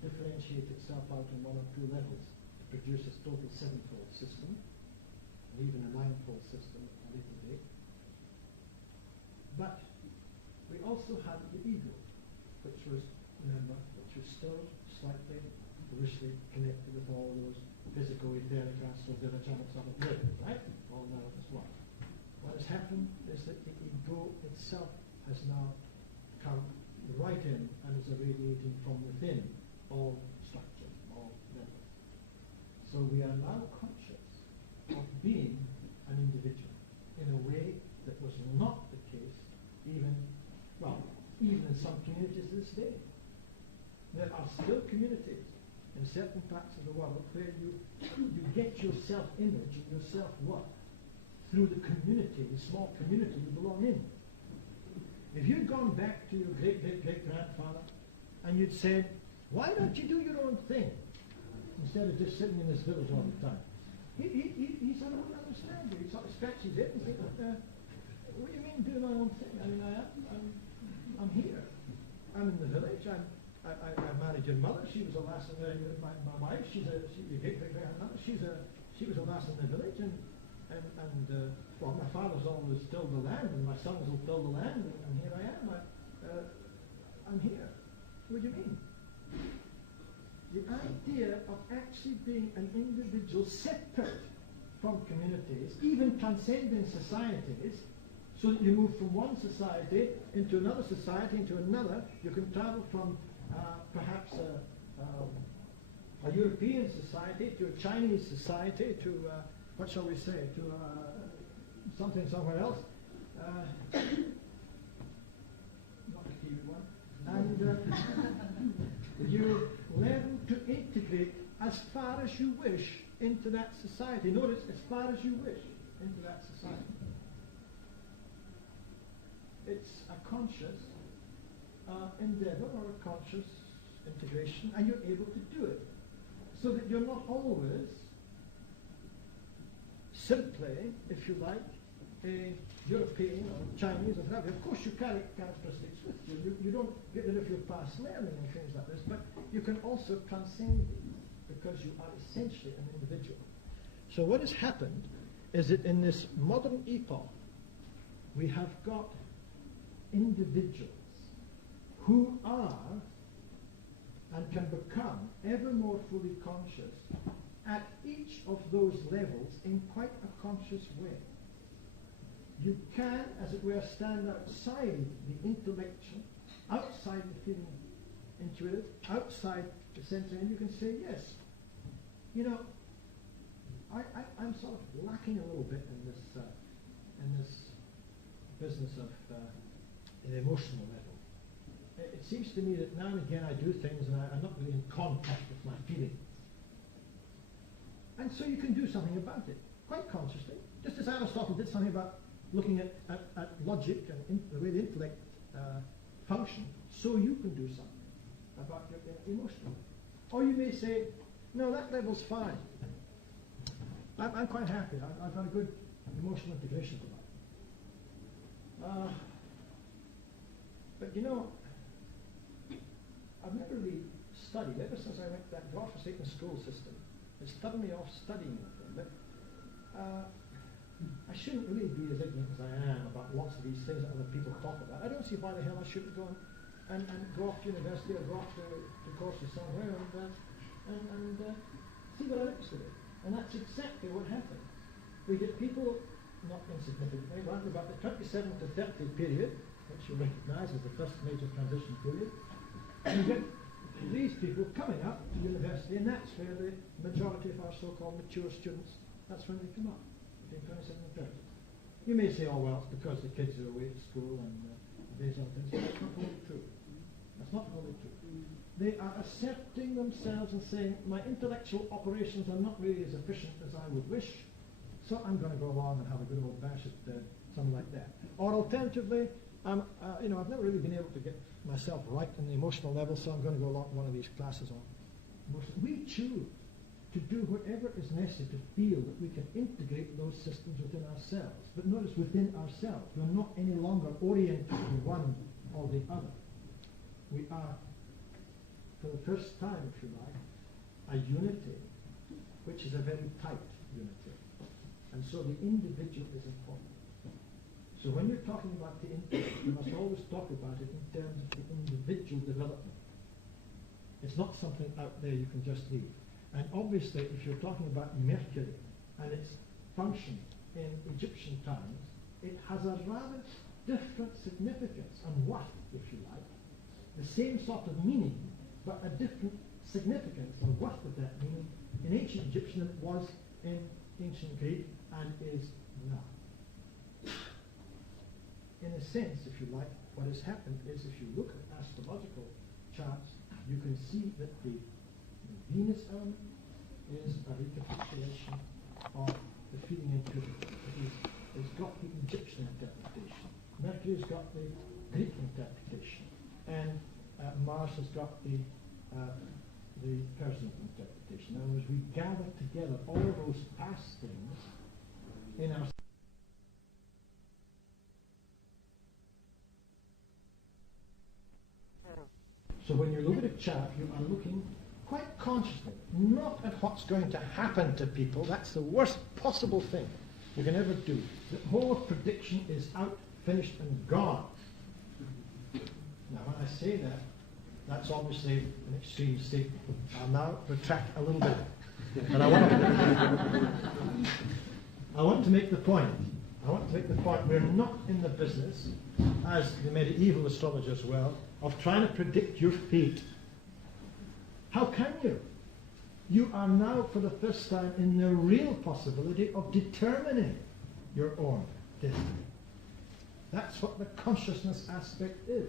differentiate itself out in one or two levels to produce a total sevenfold system, and even a ninefold system at a later date. But we also had the ego, which was, remember, which was still slightly loosely connected with all those physical, etheric, astral, dirigenics of it living, right? All now as one. What has happened is that the ego itself has now come right in and is irradiating from within all structures, all levels. So we are now conscious of being an individual in a way that was not the case even in some communities this day. There are still communities in certain parts of the world where you get your self-image and your self-worth through the community, the small community you belong in. If you'd gone back to your great-great-great-grandfather and you'd said, why don't you do your own thing instead of just sitting in this village all the time? He sort of wouldn't understand you. He sort of scratches his head and thinks, what do you mean do my own thing? I mean, I'm here. I'm in the village. I married your mother. She was the last in my wife. She's your great-great-grandmother. She was the last in the village. And well, my father's always tilled the land, and my sons will till the land, and here I am. I'm here. What do you mean? the idea of actually being an individual separate from communities, even transcending societies, so that you move from one society into another society, into another. You can travel from perhaps a European society to a Chinese society to, what shall we say, to something somewhere else. Not a Kiwi one. And you learn to integrate as far as you wish into that society. Notice, as far as you wish into that society. It's a conscious endeavor or a conscious integration, and you're able to do it. So that you're not always simply, if you like, a European or Chinese or whatever. Of course you carry characteristics with you. You don't get rid of your past learning and things like this, but you can also transcend these because you are essentially an individual. So what has happened is that in this modern epoch, we have got individuals who are and can become ever more fully conscious at each of those levels in quite a conscious way. You can, as it were, stand outside the intellectual, outside the feeling intuitive, outside the sensory, and you can say, yes, you know, I'm sort of lacking a little bit in this business of an emotional level. It seems to me that now and again I do things and I'm not really in contact with my feelings. And so you can do something about it, quite consciously. Just as Aristotle did something about looking at logic and the way the intellect functions, so you can do something about your emotional. Or you may say, no, that level's fine. I'm quite happy. I've got a good emotional integration to life. But you know, I've never really studied, ever since I went to that godforsaken school system. It's turned me off studying anything. But I shouldn't really be as ignorant as I am about lots of these things that other people talk about. I don't see why the hell I shouldn't go and go off to university or go off to courses somewhere and see what I'm interested in. And that's exactly what happened. We get people, not insignificantly, around about the 27 to 30 period, which you recognise as the first major transition period, and you get these people coming up to university, and that's where the majority of our so-called mature students, that's when they come up, between 27 and 30. You may say, oh well, it's because the kids are away at school and these other things, but that's not really true. That's not really true. They are asserting themselves and saying, my intellectual operations are not really as efficient as I would wish, so I'm going to go along and have a good old bash at something like that. Or alternatively, I've never really been able to get myself right in the emotional level, so I'm going to go along one of these classes on emotion. We choose to do whatever is necessary to feel that we can integrate those systems within ourselves. But notice, within ourselves, we're not any longer oriented to one or the other. We are, for the first time, if you like, a unity, which is a very tight unity. And so the individual is important. So when you're talking about the intellect, you must always talk about it in terms of the individual development. It's not something out there you can just leave. And obviously, if you're talking about Mercury and its function in Egyptian times, it has a rather different significance and what, if you like. The same sort of meaning, but a different significance or what of that meaning in ancient Egyptian than it was in ancient Greek and is now. In a sense, if you like, what has happened is if you look at astrological charts, you can see that the Venus element is a recapitulation of the feeling intuitive. It's got the Egyptian interpretation. Mercury's got the Greek interpretation. And Mars has got the Persian interpretation. In other words, we gather together all those past things in our. So when you look at a chart, you are looking quite consciously, not at what's going to happen to people. That's the worst possible thing you can ever do. The whole prediction is out, finished, and gone. Now, when I say that, That's obviously an extreme statement. I'll now retract a little bit. And I want to make the point. We're not in the business, as the medieval astrologers were, of trying to predict your fate. How can you? You are now, for the first time, in the real possibility of determining your own destiny. That's what the consciousness aspect is.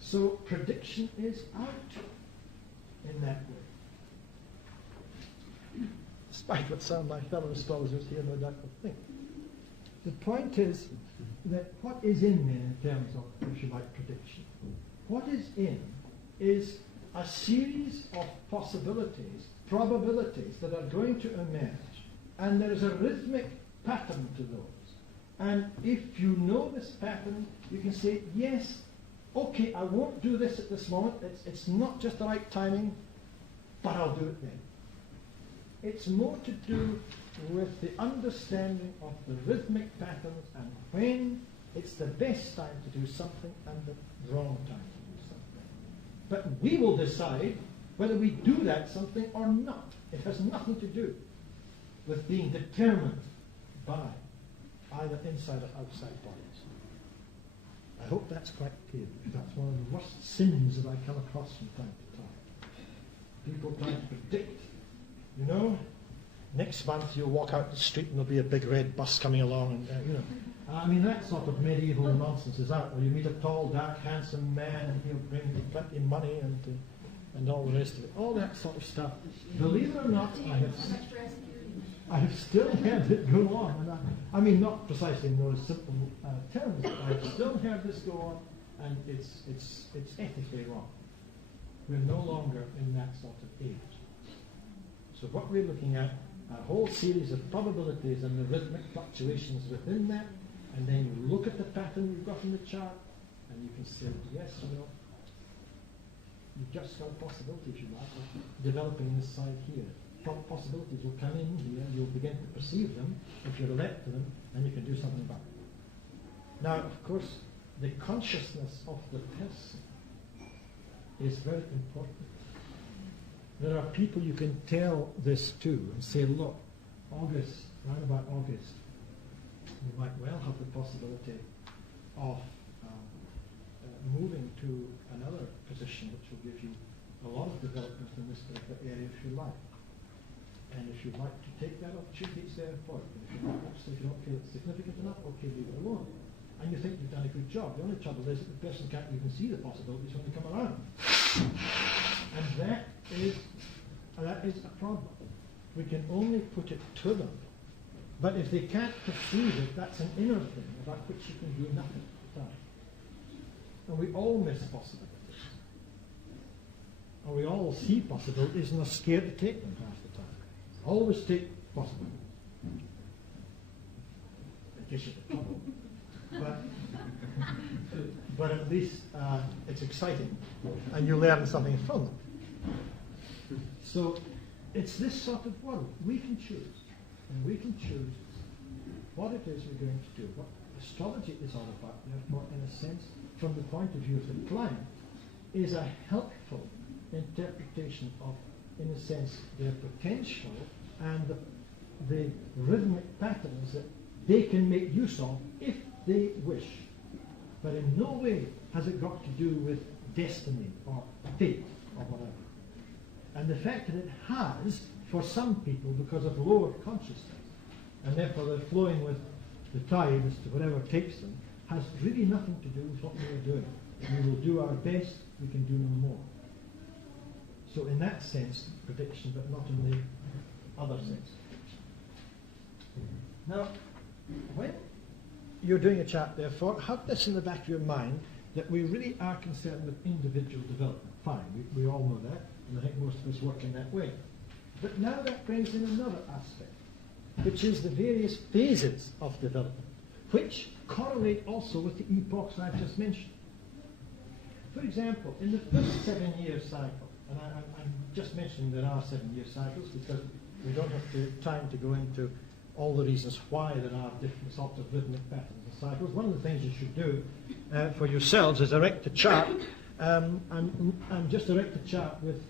So prediction is out in that way. Despite what some of my fellow astrologers here no doubt will think. The point is that what is in then in terms of, if you like, prediction? What is in is a series of possibilities, probabilities that are going to emerge, and there is a rhythmic pattern to those. And if you know this pattern, you can say, yes, okay, I won't do this at this moment, it's not just the right timing, but I'll do it then. It's more to do with the understanding of the rhythmic patterns and when it's the best time to do something and the wrong time to do something. But we will decide whether we do that something or not. It has nothing to do with being determined by either inside or outside bodies. I hope that's quite clear, because that's one of the worst sins that I come across from time to time. People trying to predict, you know, next month you'll walk out the street and there'll be a big red bus coming along, and you know. I mean, that sort of medieval nonsense is out, where you meet a tall, dark, handsome man and he'll bring you plenty of money and all the rest of it. All that sort of stuff. Believe it or not, I have still heard it go on. And I mean, not precisely in those simple terms, but I've still heard this go on, and it's ethically wrong. We're no longer in that sort of age. So what we're looking at, a whole series of probabilities and the rhythmic fluctuations within that, and then you look at the pattern you've got in the chart, and you can say, yes, you know, you've just got a possibility, if you like, of developing this side here. Possibilities will come in here, and you'll begin to perceive them if you're alert to them, and you can do something about it. Now, of course, the consciousness of the person is very important. There are people you can tell this to and say, look, August, round about August, you might well have the possibility of moving to another position which will give you a lot of development in this particular area if you like. And if you'd like to take that opportunity, it's there for you. If you don't feel it's significant enough, okay, leave it alone. And you think you've done a good job. The only trouble is that the person can't even see the possibilities when they come around. And that is a problem. We can only put it to them. But if they can't perceive it, that's an inner thing about which you can do nothing at the time. And we all miss possibilities. And we all see possibilities and are scared to take them half the time. Always take possibilities. In case you're in trouble. But at least it's exciting, and you learn something from them. So it's this sort of world. We can choose, and we can choose what it is we're going to do. What astrology is all about, therefore, in a sense, from the point of view of the client, is a helpful interpretation of, in a sense, their potential and the rhythmic patterns that they can make use of if they wish. But in no way has it got to do with destiny or fate or whatever. And the fact that it has, for some people, because of lower consciousness, and therefore they're flowing with the tide as to whatever takes them, has really nothing to do with what we are doing. We will do our best, we can do no more. So in that sense, prediction, but not in the other sense. Now, when you're doing a chart, therefore, have this in the back of your mind, that we really are concerned with individual development. Fine, we all know that, and I think most of us work in that way. But now that brings in another aspect, which is the various phases of development, which correlate also with the epochs I've just mentioned. For example, in the first 7-year cycle, and I'm just mentioning there are 7-year cycles because we don't have time to go into all the reasons why there are different sorts of rhythmic patterns and cycles. One of the things you should do for yourselves is erect a chart I'm just direct the chart with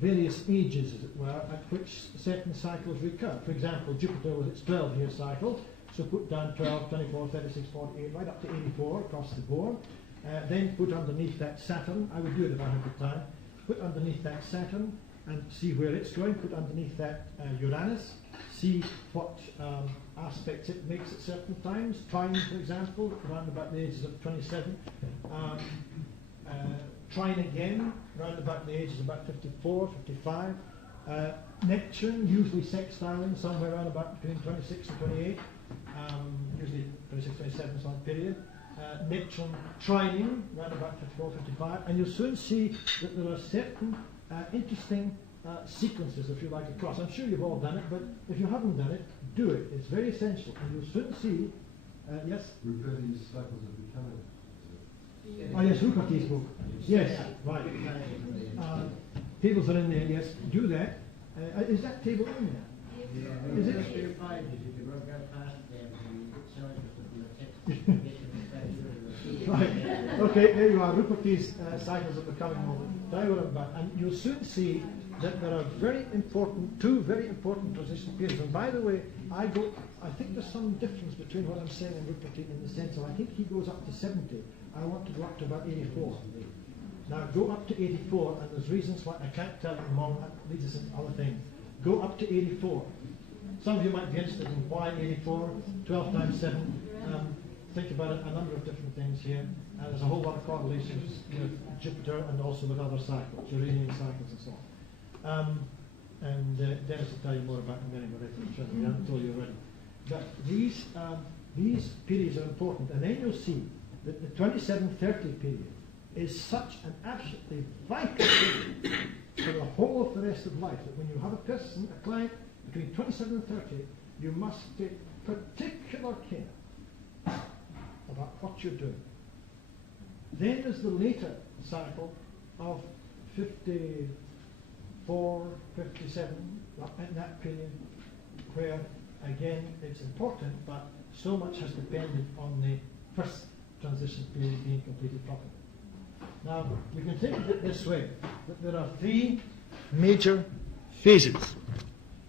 various ages, as it were, at which certain cycles recur. For example, Jupiter with its 12-year cycle, so put down 12, 24, 36, 48, right up to 84 across the board. Then put underneath that Saturn. I would do it if I had the time. Put underneath that Saturn and see where it's going. Put underneath that Uranus. See what aspects it makes at certain times. Trine, for example, around about the ages of 27. Trine again, around about the ages of about 54, 55. Neptune, usually sextiling, somewhere around about between 26 and 28. Usually 26, 27 some period. Neptune trining, around about 54, 55. And you'll soon see that there are certain interesting sequences, if you like, across. I'm sure you've all done it, but if you haven't done it, do it. It's very essential. And you'll soon see, yes? Repeating cycles of becoming. Oh yes, Rupert's book. Yes, right. Tables are in there, yes. Do that. Is that table in there? Yeah. Is it? If you go past them, the choices from the text. Right. Okay, there you are. Rupert's cycles of becoming over. And you'll soon see that there are two very important transition periods. And by the way, I think there's some difference between what I'm saying and Rupert in the sense of I think he goes up to 70. I want to go up to about 84. Now go up to 84, and there's reasons why I can't tell you more. That leads us into other things. Go up to 84. Some of you might be interested in why 84, 12 times 7. Think about it, a number of different things here. There's a whole lot of correlations with Jupiter and also with other cycles, Uranian cycles and so on. Dennis will tell you more about them anyway. I haven't told you already. But these periods are important, and then you'll see that the 27-30 period is such an absolutely vital period for the whole of the rest of life that when you have a client between 27 and 30, you must take particular care about what you're doing. Then there's the later cycle of 54, 57, in that period, where again it's important, but so much has depended on the first transition period being completed properly. Now, we can think of it this way, that there are three major phases,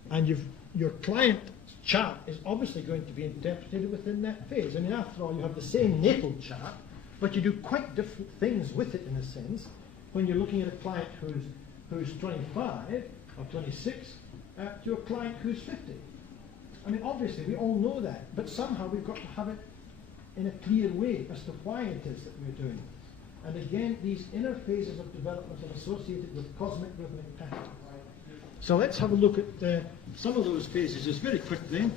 and your client chart is obviously going to be interpreted within that phase. I mean, after all, you have the same natal chart, but you do quite different things with it in a sense when you're looking at a client who's 25 or 26 to a client who's 50. I mean, obviously, we all know that, but somehow we've got to have it in a clear way as to why it is that we're doing this. And again, these inner phases of development are associated with cosmic rhythmic patterns. So let's have a look at some of those phases just very quickly.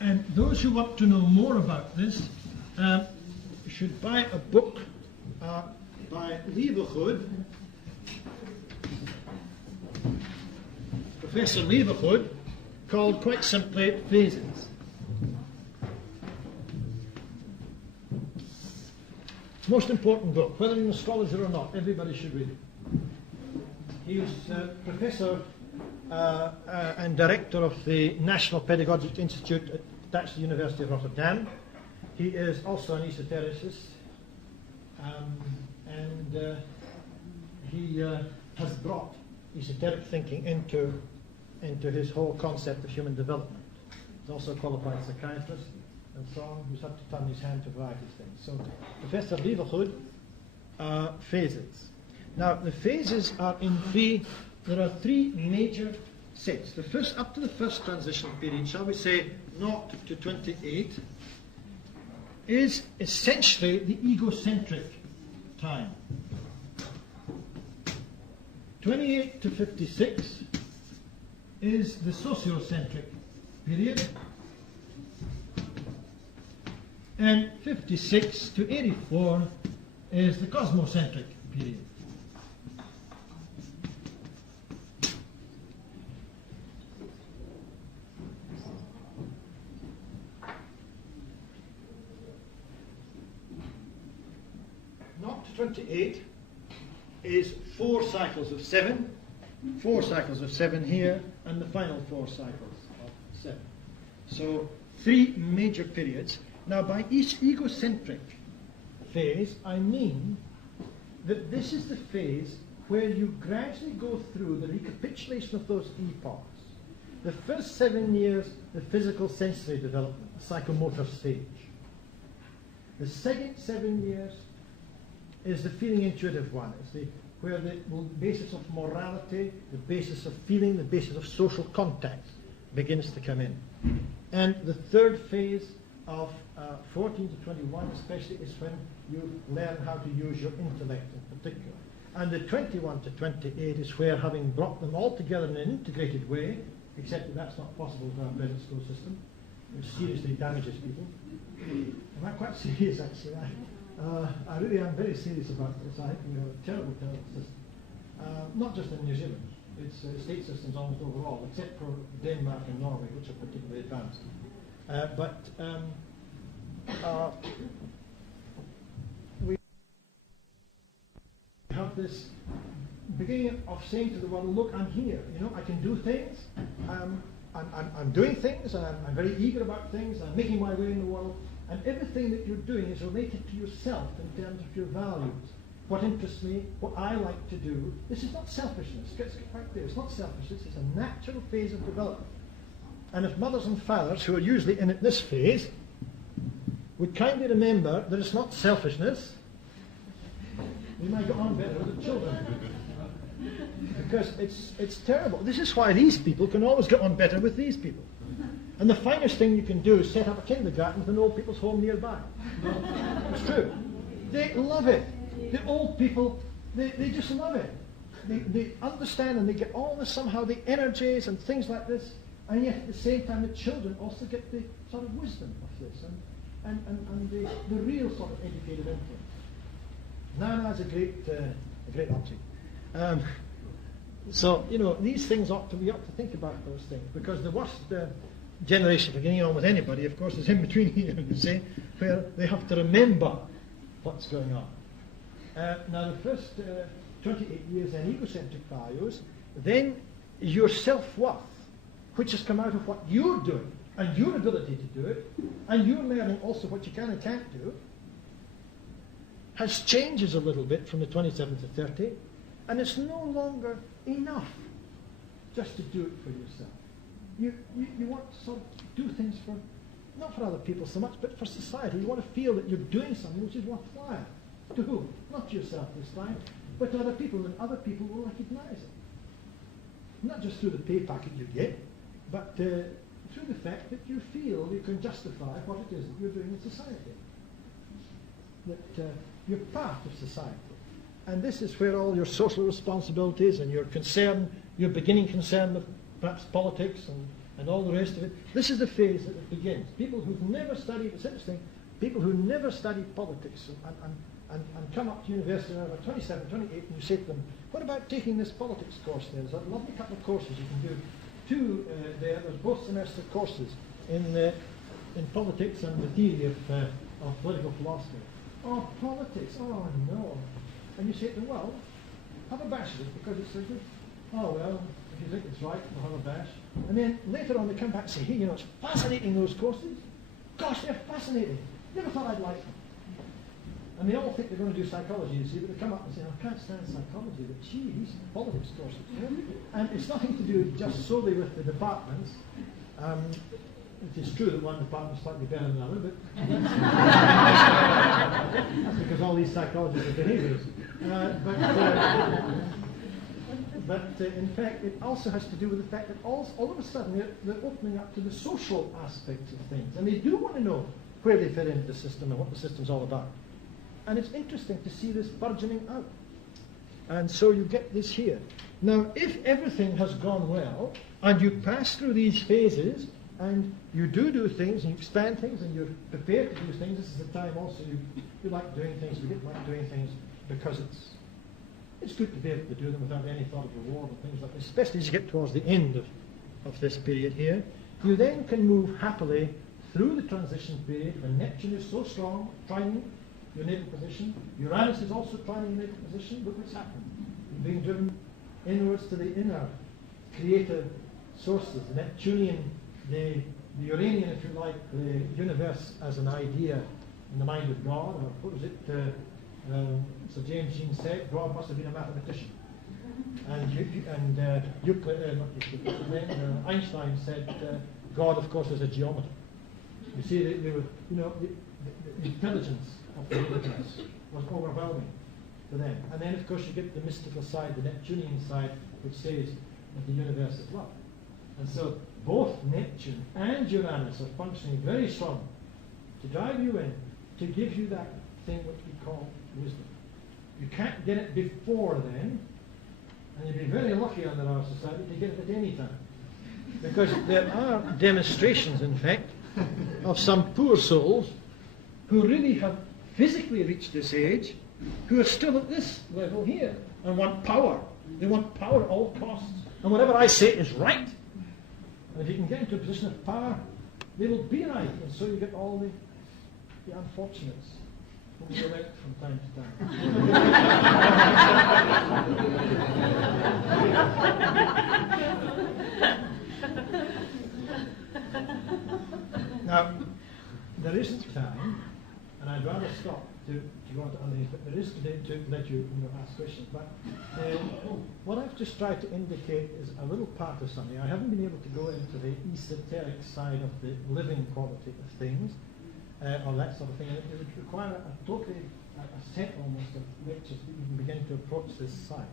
And those who want to know more about this should buy a book by Leeuwenhoek, Professor Leeuwenhoek, called quite simply Phases. Most important book, whether in astrology or not, everybody should read it. He was professor and director of the National Pedagogic Institute at the University of Rotterdam. He is also an esotericist, and he has brought esoteric thinking into his whole concept of human development. He's also a qualified psychiatrist and so on, who's had to turn his hand to a variety of things. So, Professor Leeuwenhoek, phases. Now, the phases are in there are three major sets. The first, up to the first transition period, shall we say 0 to 28, is essentially the egocentric time. 28 to 56 is the sociocentric period. And 56 to 84 is the cosmocentric period. Not to 28 is 4 cycles of 7, 4 cycles of 7 here, and the final 4 cycles of 7. So 3 major periods. Now, by each egocentric phase, I mean that this is the phase where you gradually go through the recapitulation of those epochs. The first 7 years, the physical sensory development, the psychomotor stage. The second 7 years is the feeling intuitive one. It's where the basis of morality, the basis of feeling, the basis of social contact begins to come in. And the third phase of 14 to 21 especially is when you learn how to use your intellect in particular. And the 21 to 28 is where, having brought them all together in an integrated way, except that that's not possible with our present school system, which seriously damages people. And I'm quite serious actually. I really am very serious about this. I think we have a terrible, terrible system. Not just in New Zealand. It's state systems almost overall, except for Denmark and Norway, which are particularly advanced. We have this beginning of saying to the world, look, I'm here, I can do things, I'm doing things, and I'm very eager about things, I'm making my way in the world, and everything that you're doing is related to yourself in terms of your values. What interests me, what I like to do. This is not selfishness. Let's get back there. It's not selfishness. It's a natural phase of development. And if mothers and fathers, who are usually in this phase, would kindly remember that it's not selfishness, we might get on better with the children. Because it's terrible. This is why these people can always get on better with these people. And the finest thing you can do is set up a kindergarten with an old people's home nearby. It's true. They love it. The old people, they just love it. They understand and they get all this somehow, the energies and things like this, and yet at the same time the children also get the sort of wisdom of this and the real sort of educated influence. Nana's a great object. So, these things we ought to think about those things, because the worst generation for getting on with anybody, of course, is in between here, you say, where they have to remember what's going on. Now, the first 28 years in egocentric values, then your self-worth, which has come out of what you're doing, and your ability to do it, and you're learning also what you can and can't do, has changes a little bit from the 27 to 30, and it's no longer enough just to do it for yourself. You want to sort of do things for, not for other people so much, but for society. You want to feel that you're doing something which is worthwhile. To whom? Not to yourself this time, but to other people, and other people will recognize it. Not just through the pay packet you get, but through the fact that you feel you can justify what it is that you're doing in society. That you're part of society. And this is where all your social responsibilities and your concern, your beginning concern with perhaps politics and all the rest of it, this is the phase that it begins. People who've never studied, it's interesting, people who never studied politics and come up to university when they're 27, 28, and you say to them, what about taking this politics course there? There's a lovely couple of courses you can do. Two there's both semester courses in politics and the theory of political philosophy. Oh, politics, oh no. And you say to them, well, have a bash of it because it's so good. Oh well, if you think it's right, we'll have a bash. And then later on they come back and say, hey, it's fascinating, those courses. Gosh, they're fascinating. Never thought I'd like them. And they all think they're going to do psychology, you see, but they come up and say, I can't stand psychology, but gee, these politics courses. And it's nothing to do just solely with the departments. It is true that one department is slightly better than another, but that's because all these psychologists are behaviorists. But in fact, it also has to do with the fact that all of a sudden they're opening up to the social aspects of things. And they do want to know where they fit into the system and what the system's all about. And it's interesting to see this burgeoning out. And so you get this here. Now, if everything has gone well, and you pass through these phases, and you do things, and you expand things, and you're prepared to do things, this is the time also you like doing things, you get like doing things, because it's good to be able to do them without any thought of reward and things like this, especially as you get towards the end of this period here. You then can move happily through the transition period when Neptune is so strong, trining your natal position. Uranus is also trining your natal position. Look what's happened. You're being driven inwards to the inner creative sources, the Neptunian, the Uranian, if you like, the universe as an idea in the mind of God, or what was it, Sir James Jean said, God must have been a mathematician. And Einstein said, God, of course, is a geometer. You see, they were, the intelligence of the universe was overwhelming for them. And then, of course, you get the mystical side, the Neptunian side, which says that the universe is love. And so both Neptune and Uranus are functioning very strong to drive you in, to give you that thing which we call wisdom. You can't get it before then, and you'd be very lucky under our society to get it at any time. Because there are demonstrations, in fact, of some poor souls who really have physically reached this age, who are still at this level here, and want power. They want power at all costs. And whatever I say is right. And if you can get into a position of power, they will be right. And so you get all the unfortunates who go out from time to time. Now, there isn't time, and I'd rather stop to go on to other things, but there is today to let you, ask questions. But what I've just tried to indicate is a little part of something. I haven't been able to go into the esoteric side of the living quality of things, or that sort of thing. It would require a totally, a set almost of lectures to even begin to approach this side.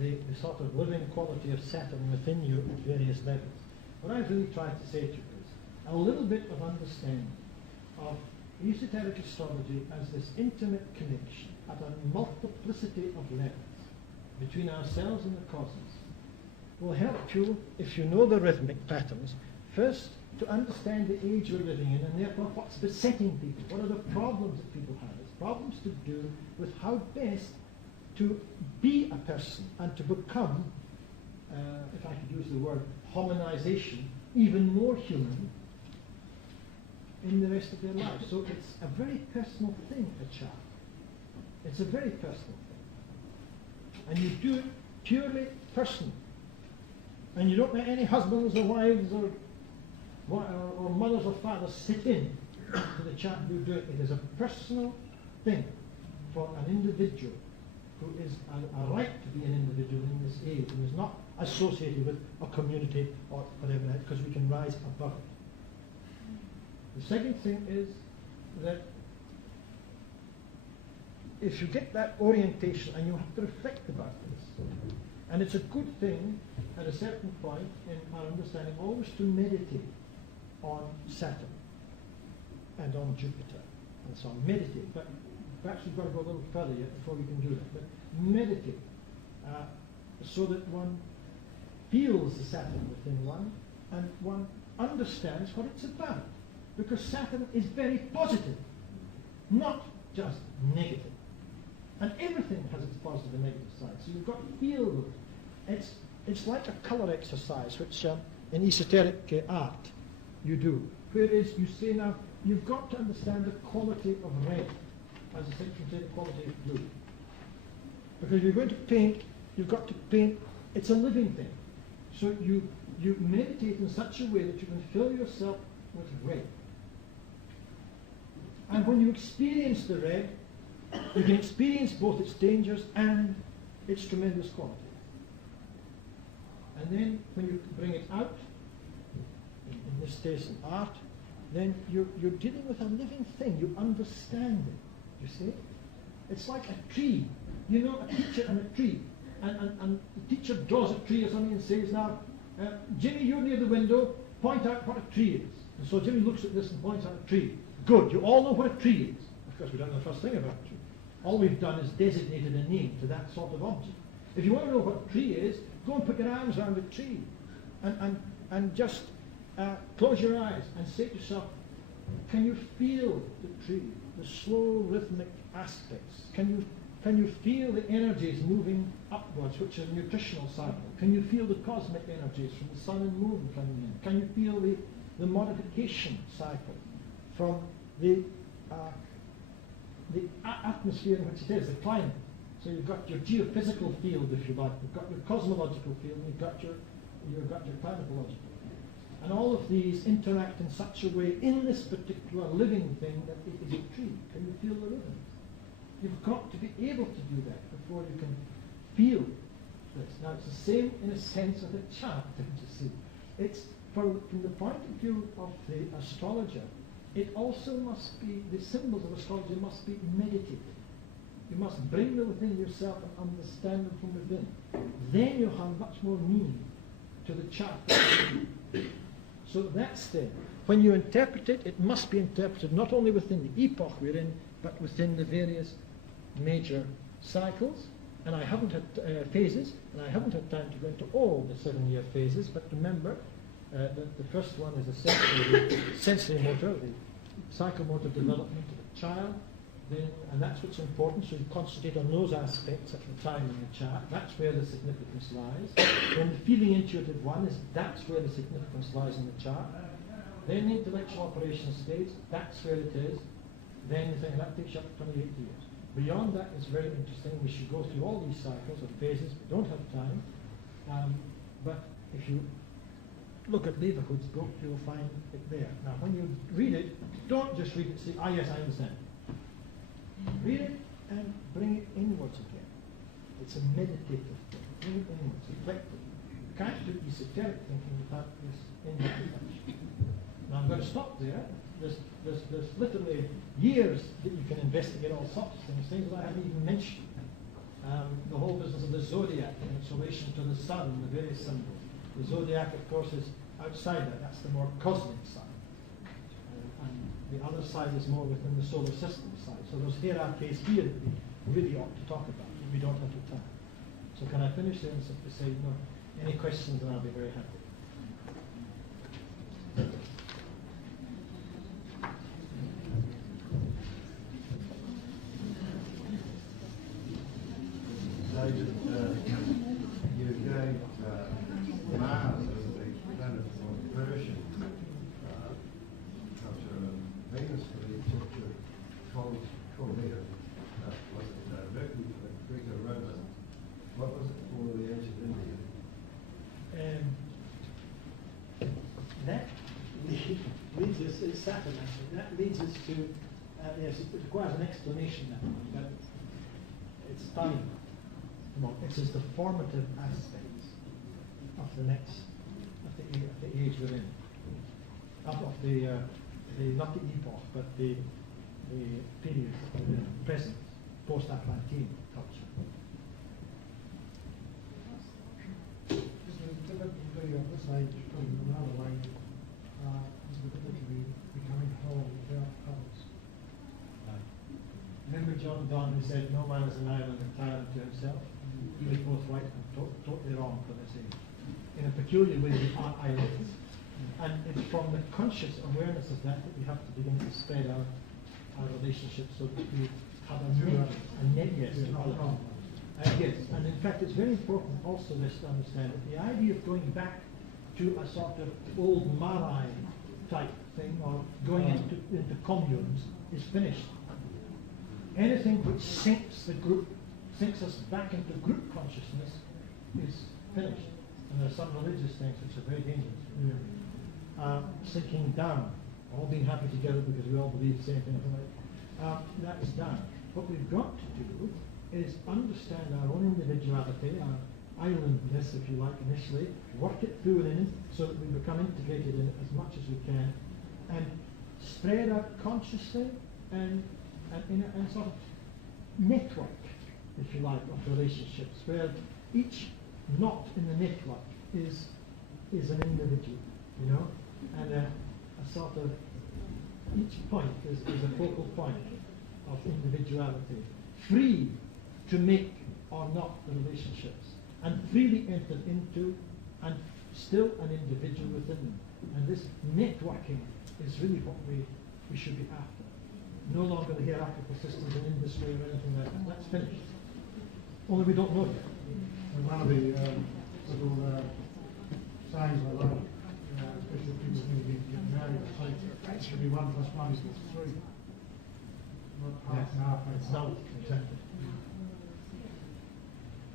The sort of living quality of Saturn within you at various levels. What I've really tried to say to you is a little bit of understanding of esoteric astrology as this intimate connection at a multiplicity of levels between ourselves and the cosmos will help you, if you know the rhythmic patterns, first to understand the age we're living in, and therefore what's besetting people, what are the problems that people have. It's problems to do with how best to be a person and to become, if I could use the word hominization, even more human in the rest of their lives. So it's a very personal thing, a child. It's a very personal thing. And you do it purely personal. And you don't let any husbands or wives or mothers or fathers sit in to the chat you do it. It is a personal thing for an individual who is a right to be an individual in this age and is not associated with a community or whatever, because we can rise above it. The second thing is that if you get that orientation, and you have to reflect about this, and it's a good thing at a certain point in our understanding always to meditate on Saturn and on Jupiter and so on. Meditate, but perhaps we've got to go a little further yet before we can do that. But meditate so that one feels the Saturn within one and one understands what it's about. Because Saturn is very positive, not just negative. And everything has its positive and negative side. So you've got to feel it. It's like a colour exercise, which in esoteric art you do. Whereas you say now, you've got to understand the quality of red, as the French say the quality of blue. Because you're going to paint, you've got to paint, it's a living thing. So you meditate in such a way that you can fill yourself with red. And when you experience the red, you can experience both its dangers and its tremendous quality. And then when you bring it out, in this case in art, then you're dealing with a living thing. You understand it, you see? It's like a tree. You know, a teacher and a tree. And the teacher draws a tree or something and says, now, Jimmy, you're near the window, point out what a tree is. And so Jimmy looks at this and points out a tree. Good, you all know what a tree is. Of course, we don't know the first thing about a tree. All we've done is designated a name to that sort of object. If you want to know what a tree is, go and put your arms around a tree and just close your eyes and say to yourself, can you feel the tree, the slow rhythmic aspects? Can you feel the energies moving upwards, which are a nutritional cycle? Can you feel the cosmic energies from the sun and moon coming in? Can you feel the modification cycle from the atmosphere in which it is, the climate? So you've got your geophysical field, if you like, you've got your cosmological field, and you've got your climatological field. And all of these interact in such a way in this particular living thing that it is a tree. Can you feel the rhythm? You've got to be able to do that before you can feel this. Now it's the same in a sense of a chart, don't you see? It's from the point of view of the astrologer, it also must be, the symbols of astrology must be meditated. You must bring them within yourself and understand them from within. Then you'll have much more meaning to the chart. So that's there. When you interpret it, it must be interpreted not only within the epoch we're in, but within the various major cycles. And I haven't had phases, and I haven't had time to go into all the 7-year phases, but remember that the first one is essentially the sensory motor, the psychomotor development of a child, then, and that's what's important, so you concentrate on those aspects at the time in the chart. That's where the significance lies. Then the feeling intuitive one is, that's where the significance lies in the chart. Then the intellectual operation stage, that's where it is. Then the thing that takes you up to 28 years. Beyond that, it's very interesting. We should go through all these cycles of phases. We don't have time. But if you look at Leverhult's book, you'll find it there. Now, when you read it, don't just read it and say, ah, yes, I understand. Read it and bring it inwards again. It's a meditative thing. Bring it inwards, reflective. You can't do esoteric thinking without this inward reflection. Now, I'm going to stop there. There's literally years that you can investigate all sorts of things that I haven't even mentioned. The whole business of the zodiac and its relation to the sun, the various symbols. The zodiac, of course, is outside that. That's the more cosmic side. And the other side is more within the solar system side. So there's hierarchies here that we really ought to talk about, but we don't have the time. So can I finish there and simply say, no, any questions, and I'll be very happy. You gave Mars as the planet for Persian culture, and Venus for the Egyptian Chaldean, was it Greco-Roman? What was it for the ancient Indian? That leads us, it's Saturn actually, that leads us to, yes, it requires an explanation now, but it's time. This is the formative aspects of the next, of the age we're in, of the not the epoch, but the period, the present, post-Atlantean culture. Typically at this age, from another way, is literally becoming whole without others. Remember John Donne who said, no man is an island entirely to himself? He was both right and totally wrong for this age. In a peculiar way, we are islands. And it's from the conscious awareness of that that we have to begin to spread our relationships so that we have a net, yes, to others. Yes, and in fact it's very important also this to understand that the idea of going back to a sort of old Marai type thing, or going into communes, is finished. Anything which sinks the group, sinks us back into group consciousness, is finished. And there are some religious things which are very dangerous. Sinking down, all being happy together because we all believe the same thing. That is done. What we've got to do is understand our own individuality, our islandness, if you like, initially, work it through and in so that we become integrated in it as much as we can, and spread out consciously and in a sort of network, if you like, of relationships, where each knot in the network is an individual, you know, and a sort of, each point is a focal point of individuality, free to make or not the relationships, and freely entered into, and still an individual within them. And this networking is really what we should be after. No longer the hierarchical systems in industry or anything like that. That's finished. Only we don't know yet. And one of the little sayings I like, especially people who get married, say it should be 1 + 1 = 3. Not half and half. It's not exactly.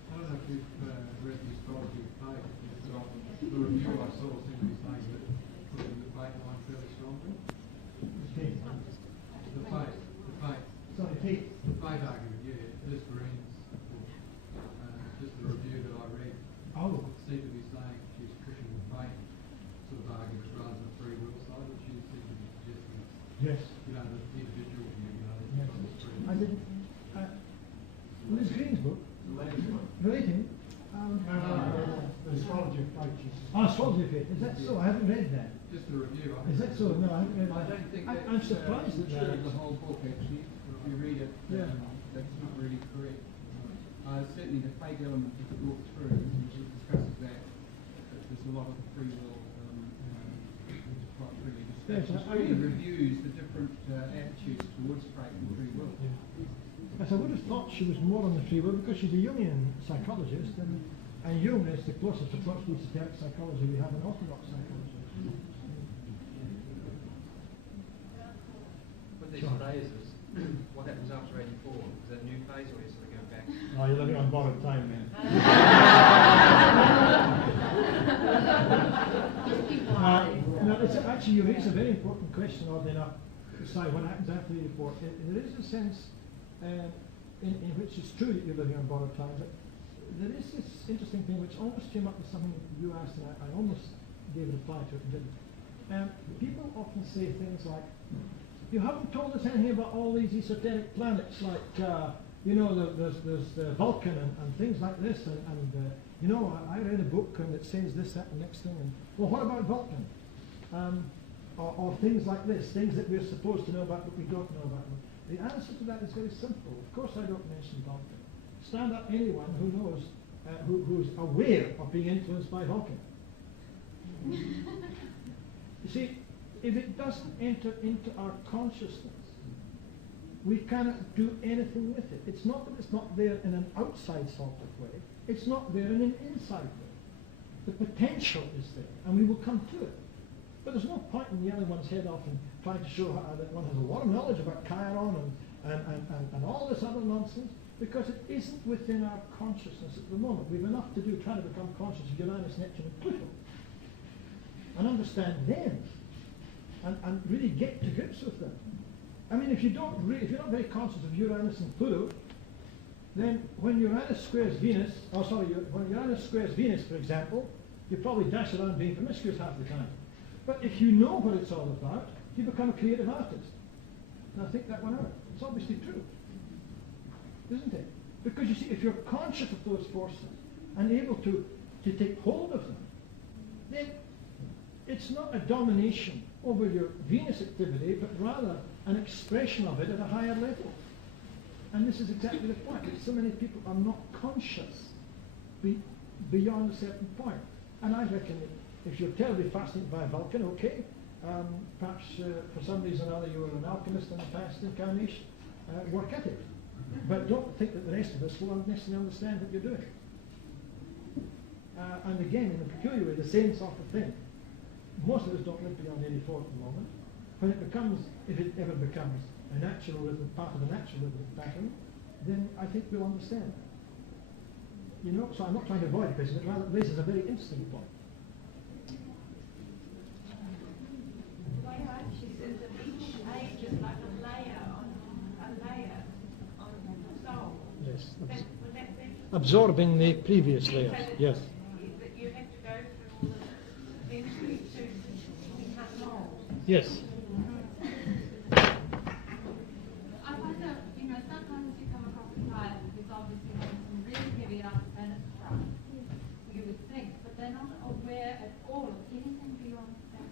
I don't know if you've read the astrology of Pike. The review I saw seemed to be saying that Yes. You know, the individual view, you know. Yes. from the three. I didn't. Liz Green's book, The latest one. relating. The astrology of fate is. Astrology of Fate. Is that so? I haven't read that. Just a review. I Is think that so? No, I haven't read I that. don't think I'm surprised at true of that. the whole book, actually. If you read it, Yeah. that's not really correct. Certainly the fate element is brought through, and she discusses that. But there's a lot of the free will which is quite freely discussed. Yes, It really reviews the different attitudes towards fate and free will. Yes, I would have thought she was more on the free will because she's a Jungian psychologist, and Jung is the closest approach to esoteric psychology we have in orthodox psychology. With these Sure. phases, what happens after 84? Is that a new phase or is it going back? Oh, you're living on borrowed time, man. No, it's actually, you raise a very important question, oddly enough, decide what happens after 84. There is a sense in which it's true that you're living on borrowed time, but there is this interesting thing which almost came up with something you asked, and I almost gave a reply to it and didn't. People often say things like, you haven't told us anything about all these esoteric planets, like, you know, there's Vulcan and things like this, and you know, I read a book and it says this, that, and the next thing, and, well, what about Vulcan? Or things like this, things that we're supposed to know about but we don't know about them. The answer to that is very simple. Of course I don't mention Vulcan. Stand up anyone who knows, who's aware of being influenced by Vulcan. You see, if it doesn't enter into our consciousness, we cannot do anything with it. It's not that it's not there in an outside sort of way, it's not there in an inside way. The potential is there, and we will come to it. But there's no point in yelling one's head off and trying to show that one has a lot of knowledge about Chiron and all this other nonsense, because it isn't within our consciousness at the moment. We've enough to do trying to become conscious of Uranus, Neptune, and Pluto, and understand them, and really get to grips with them. I mean, if you're not very conscious of Uranus and Pluto, then when Uranus squares Venus, when Uranus squares Venus, for example, you probably dash around being promiscuous half the time. But if you know what it's all about, you become a creative artist. And I think that one out. It's obviously true, isn't it? Because you see, if you're conscious of those forces and able to take hold of them, then it's not a domination over your Venus activity, but rather an expression of it at a higher level. And this is exactly the point, that so many people are not conscious beyond a certain point. And I reckon that if you're terribly fascinated by Vulcan, okay, perhaps for some reason or other you were an alchemist in the past incarnation, work at it. But don't think that the rest of us will necessarily understand what you're doing. And again, in a peculiar way, the same sort of thing. Most of us don't live beyond 84 at the moment. When it becomes, if it ever becomes a natural rhythm, part of a natural rhythm pattern, then I think we'll understand. You know, so I'm not trying to avoid the question, but rather it raises a very interesting point. She says that each age is like a layer on the soul. Yes. Would that be? Absorbing the previous layers, So that- yes. That you have to go through all of it eventually to become mold. Yes. I wonder, you know, sometimes you come across a client who's obviously got some really heavy enough planets from, you would think, but they're not aware at all of anything beyond Saturn.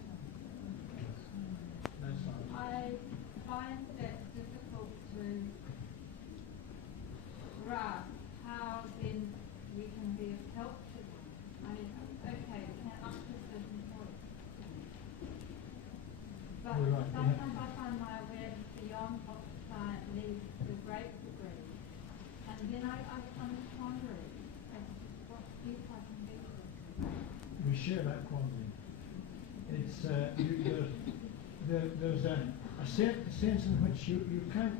I find that difficult to grasp how then we can be of help to them. I mean, okay, we can up to a certain point. But You're right, yeah. sometimes I find my awareness beyond what the client needs to a great degree. And then I come to pondering as to what gift I can be with. We share that quandary. It's there's a certain sense in which you can't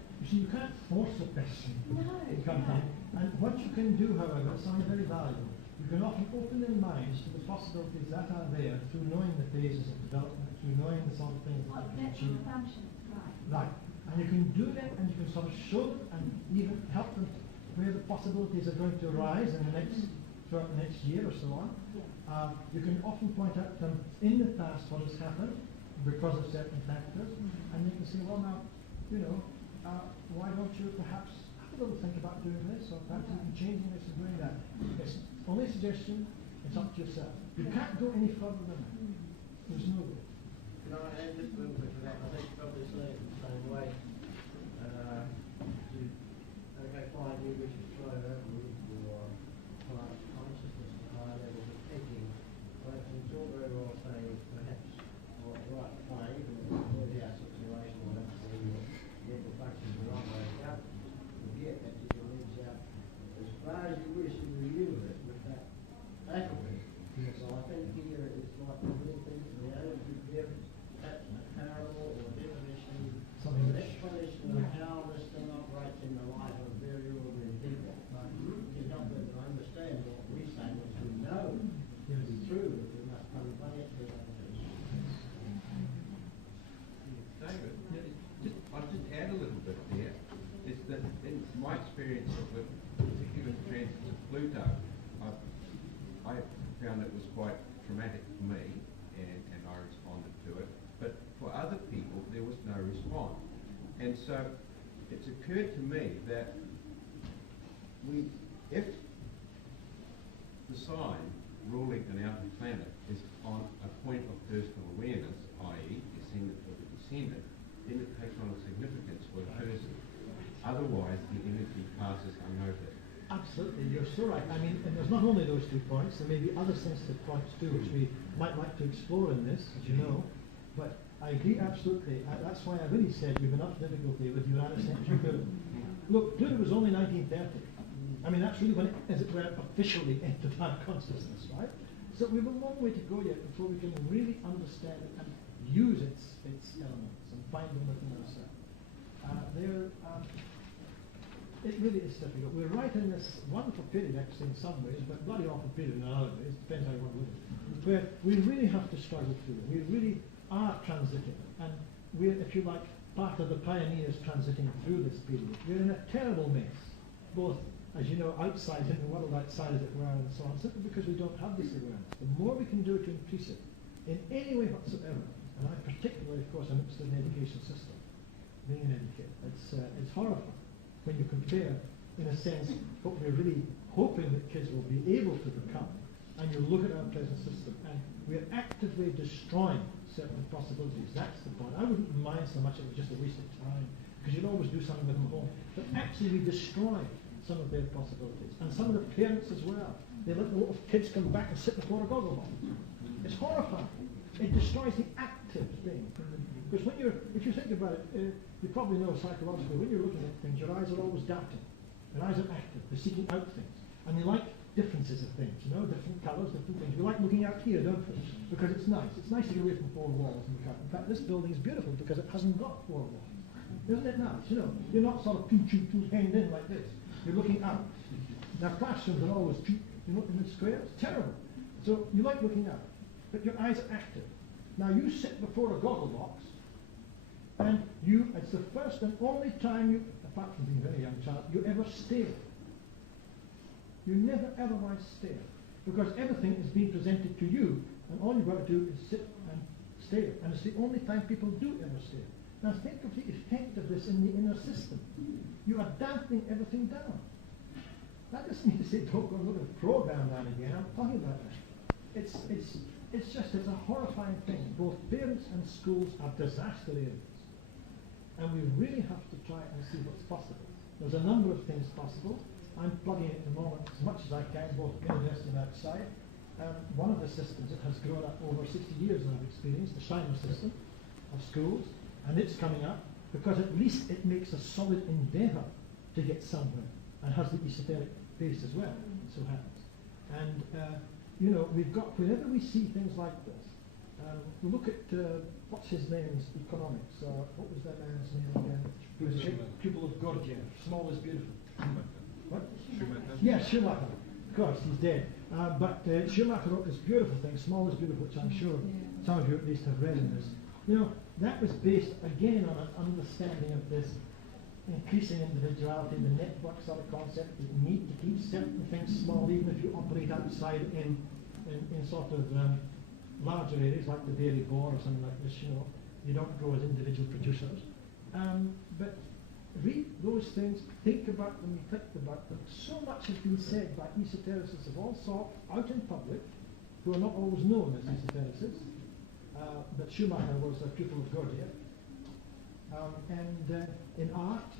force a person to come in. And what you can do, however, is something very valuable. You can often open their minds to the possibilities that are there through knowing the phases of development, through knowing the sort of things that Well, you can that's achieve. an assumption, right? Right. And you can do that, and you can sort of show them and even help them where the possibilities are going to arise in the next, throughout the next year or so on. Yeah. You can often point out to them in the past what has happened, because of certain factors, and you can say, well now, why don't you perhaps have a little think about doing this, or perhaps even changing this and doing that. It's only a suggestion, it's up to yourself. You can't go any further than that. There's no way. Can I add just a little bit to that? I think you're probably saying it the same way. Okay, fine, you wish to throw over your client's consciousness to higher levels of thinking. But it's all very well saying perhaps, right, fine, even if it's a our situation or that's where your mental functions are operating out, you get that you can reach out as far as you wish in the universe with that faculty. So I think here it's like doing things to be able to give perhaps a parable or definition, Something an explanation of how this thing operates in the life of very ordinary people. To help them to understand what we say, which we know to be true, but we must come by it to David, I'll just add a little bit there. Is that in my experience with particular transits of Pluto, I found it was quite traumatic for me, and I responded to it. But for other people, there was no response. And so it's occurred to me that if the sign ruling an outer planet is on a point of personal awareness, i.e. descendant or the descendant, then it takes on a significance for the person. Otherwise, the energy passes unnoticed. Absolutely, you're so right. I mean, and there's not only those 2 points, there may be other sensitive points too, which we might like to explore in this, as you know. But I agree absolutely. That's why I really said you've enough difficulty with Uranus-centric Pluto. Look, Pluto was only 1930. I mean, that's really when it, as it were, officially entered our consciousness, right? So we have a long way to go yet before we can really understand it and use its elements and find them within ourselves. It really is difficult. We're right in this wonderful period, actually, in some ways, but bloody awful period in other ways, depends how you want to look at it, where we really have to struggle through it. We really are transiting, and we're, if you like, part of the pioneers transiting through this period. We're in a terrible mess, both, as you know, outside, in the world outside, as it were, and so on, simply because we don't have this awareness. The more we can do to increase it, in any way whatsoever, and I particularly, of course, am interested in the education system, being an educator, it's horrifying when you compare, in a sense, what we're really hoping that kids will be able to become, and you look at our present system, and we're actively destroying certain possibilities. That's the point. I wouldn't mind so much if it was just a waste of time, because you'd always do something with them at home. But actually we destroy some of their possibilities, and some of the parents as well. They let the little kids come back and sit before a goggle box. It's horrifying. It destroys the active thing. Because when if you think about it, you probably know psychologically, when you're looking at things, your eyes are always darting. Your eyes are active. They're seeking out things. And they like differences of things, different colours, different things. We like looking out here, don't we? Because it's nice. It's nice to get away from 4 walls and look out. In fact, this building is beautiful because it hasn't got 4 walls. Isn't it nice? You're not sort of hemmed in like this. You're looking out. Now, classrooms are always in the square. It's terrible. So you like looking out, but your eyes are active. Now, you sit before a goggle box, and it's the first and only time you, apart from being a very young child, you ever stare. You never otherwise stare, because everything is being presented to you, and all you've got to do is sit and stare, and it's the only time people do ever stare. Now think of the effect of this in the inner system. You are damping everything down. That doesn't mean to say don't go and look at the program now and again. I'm talking about that. It's a horrifying thing. Both parents and schools are disaster areas. And we really have to try and see what's possible. There's a number of things possible. I'm plugging it at the moment as much as I can, both at university and outside. One of the systems that has grown up over 60 years that I've experienced, the Shiner system of schools, and it's coming up because at least it makes a solid endeavour to get somewhere, and has the esoteric base as well, it so happens. And we've got, whenever we see things like this, we look at what's his name's economics. What was that man's name again? He was a pupil of Gurdjieff. Small is beautiful. What? Schumacher. Yeah, Schumacher. Of course, he's dead. But Schumacher wrote this beautiful thing, Small is Beautiful, which I'm sure some of you at least have read in this. That was based again on an understanding of this increasing individuality, the network sort of concept. You need to keep certain things small, even if you operate outside in sort of larger areas like the dairy boar or something like this, you don't grow as individual producers. But read those things, think about them, reflect about them. So much has been said by esotericists of all sorts out in public, who are not always known as esotericists. But Schumacher was a pupil of Gordier. And in art,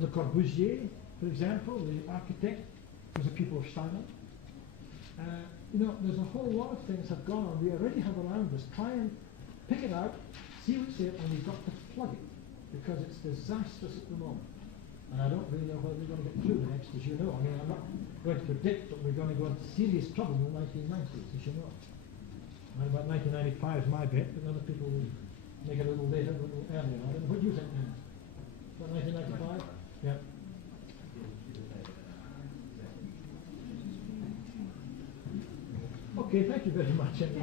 Le Corbusier, for example, the architect, was a pupil of Steiner. There's a whole lot of things have gone on. We already have around us. Try and pick it out, see what's there, and we've got to plug it, because it's disastrous at the moment. And I don't really know whether we're going to get through the next, as you know. I mean, I'm not going to predict that we're going to go into serious trouble in the 1990s, as you know. And about 1995 is my bet, but other people will make it a little later, a little earlier. I don't know. What do you think, then? About 1995? Yeah. Okay, thank you very much. Thank you.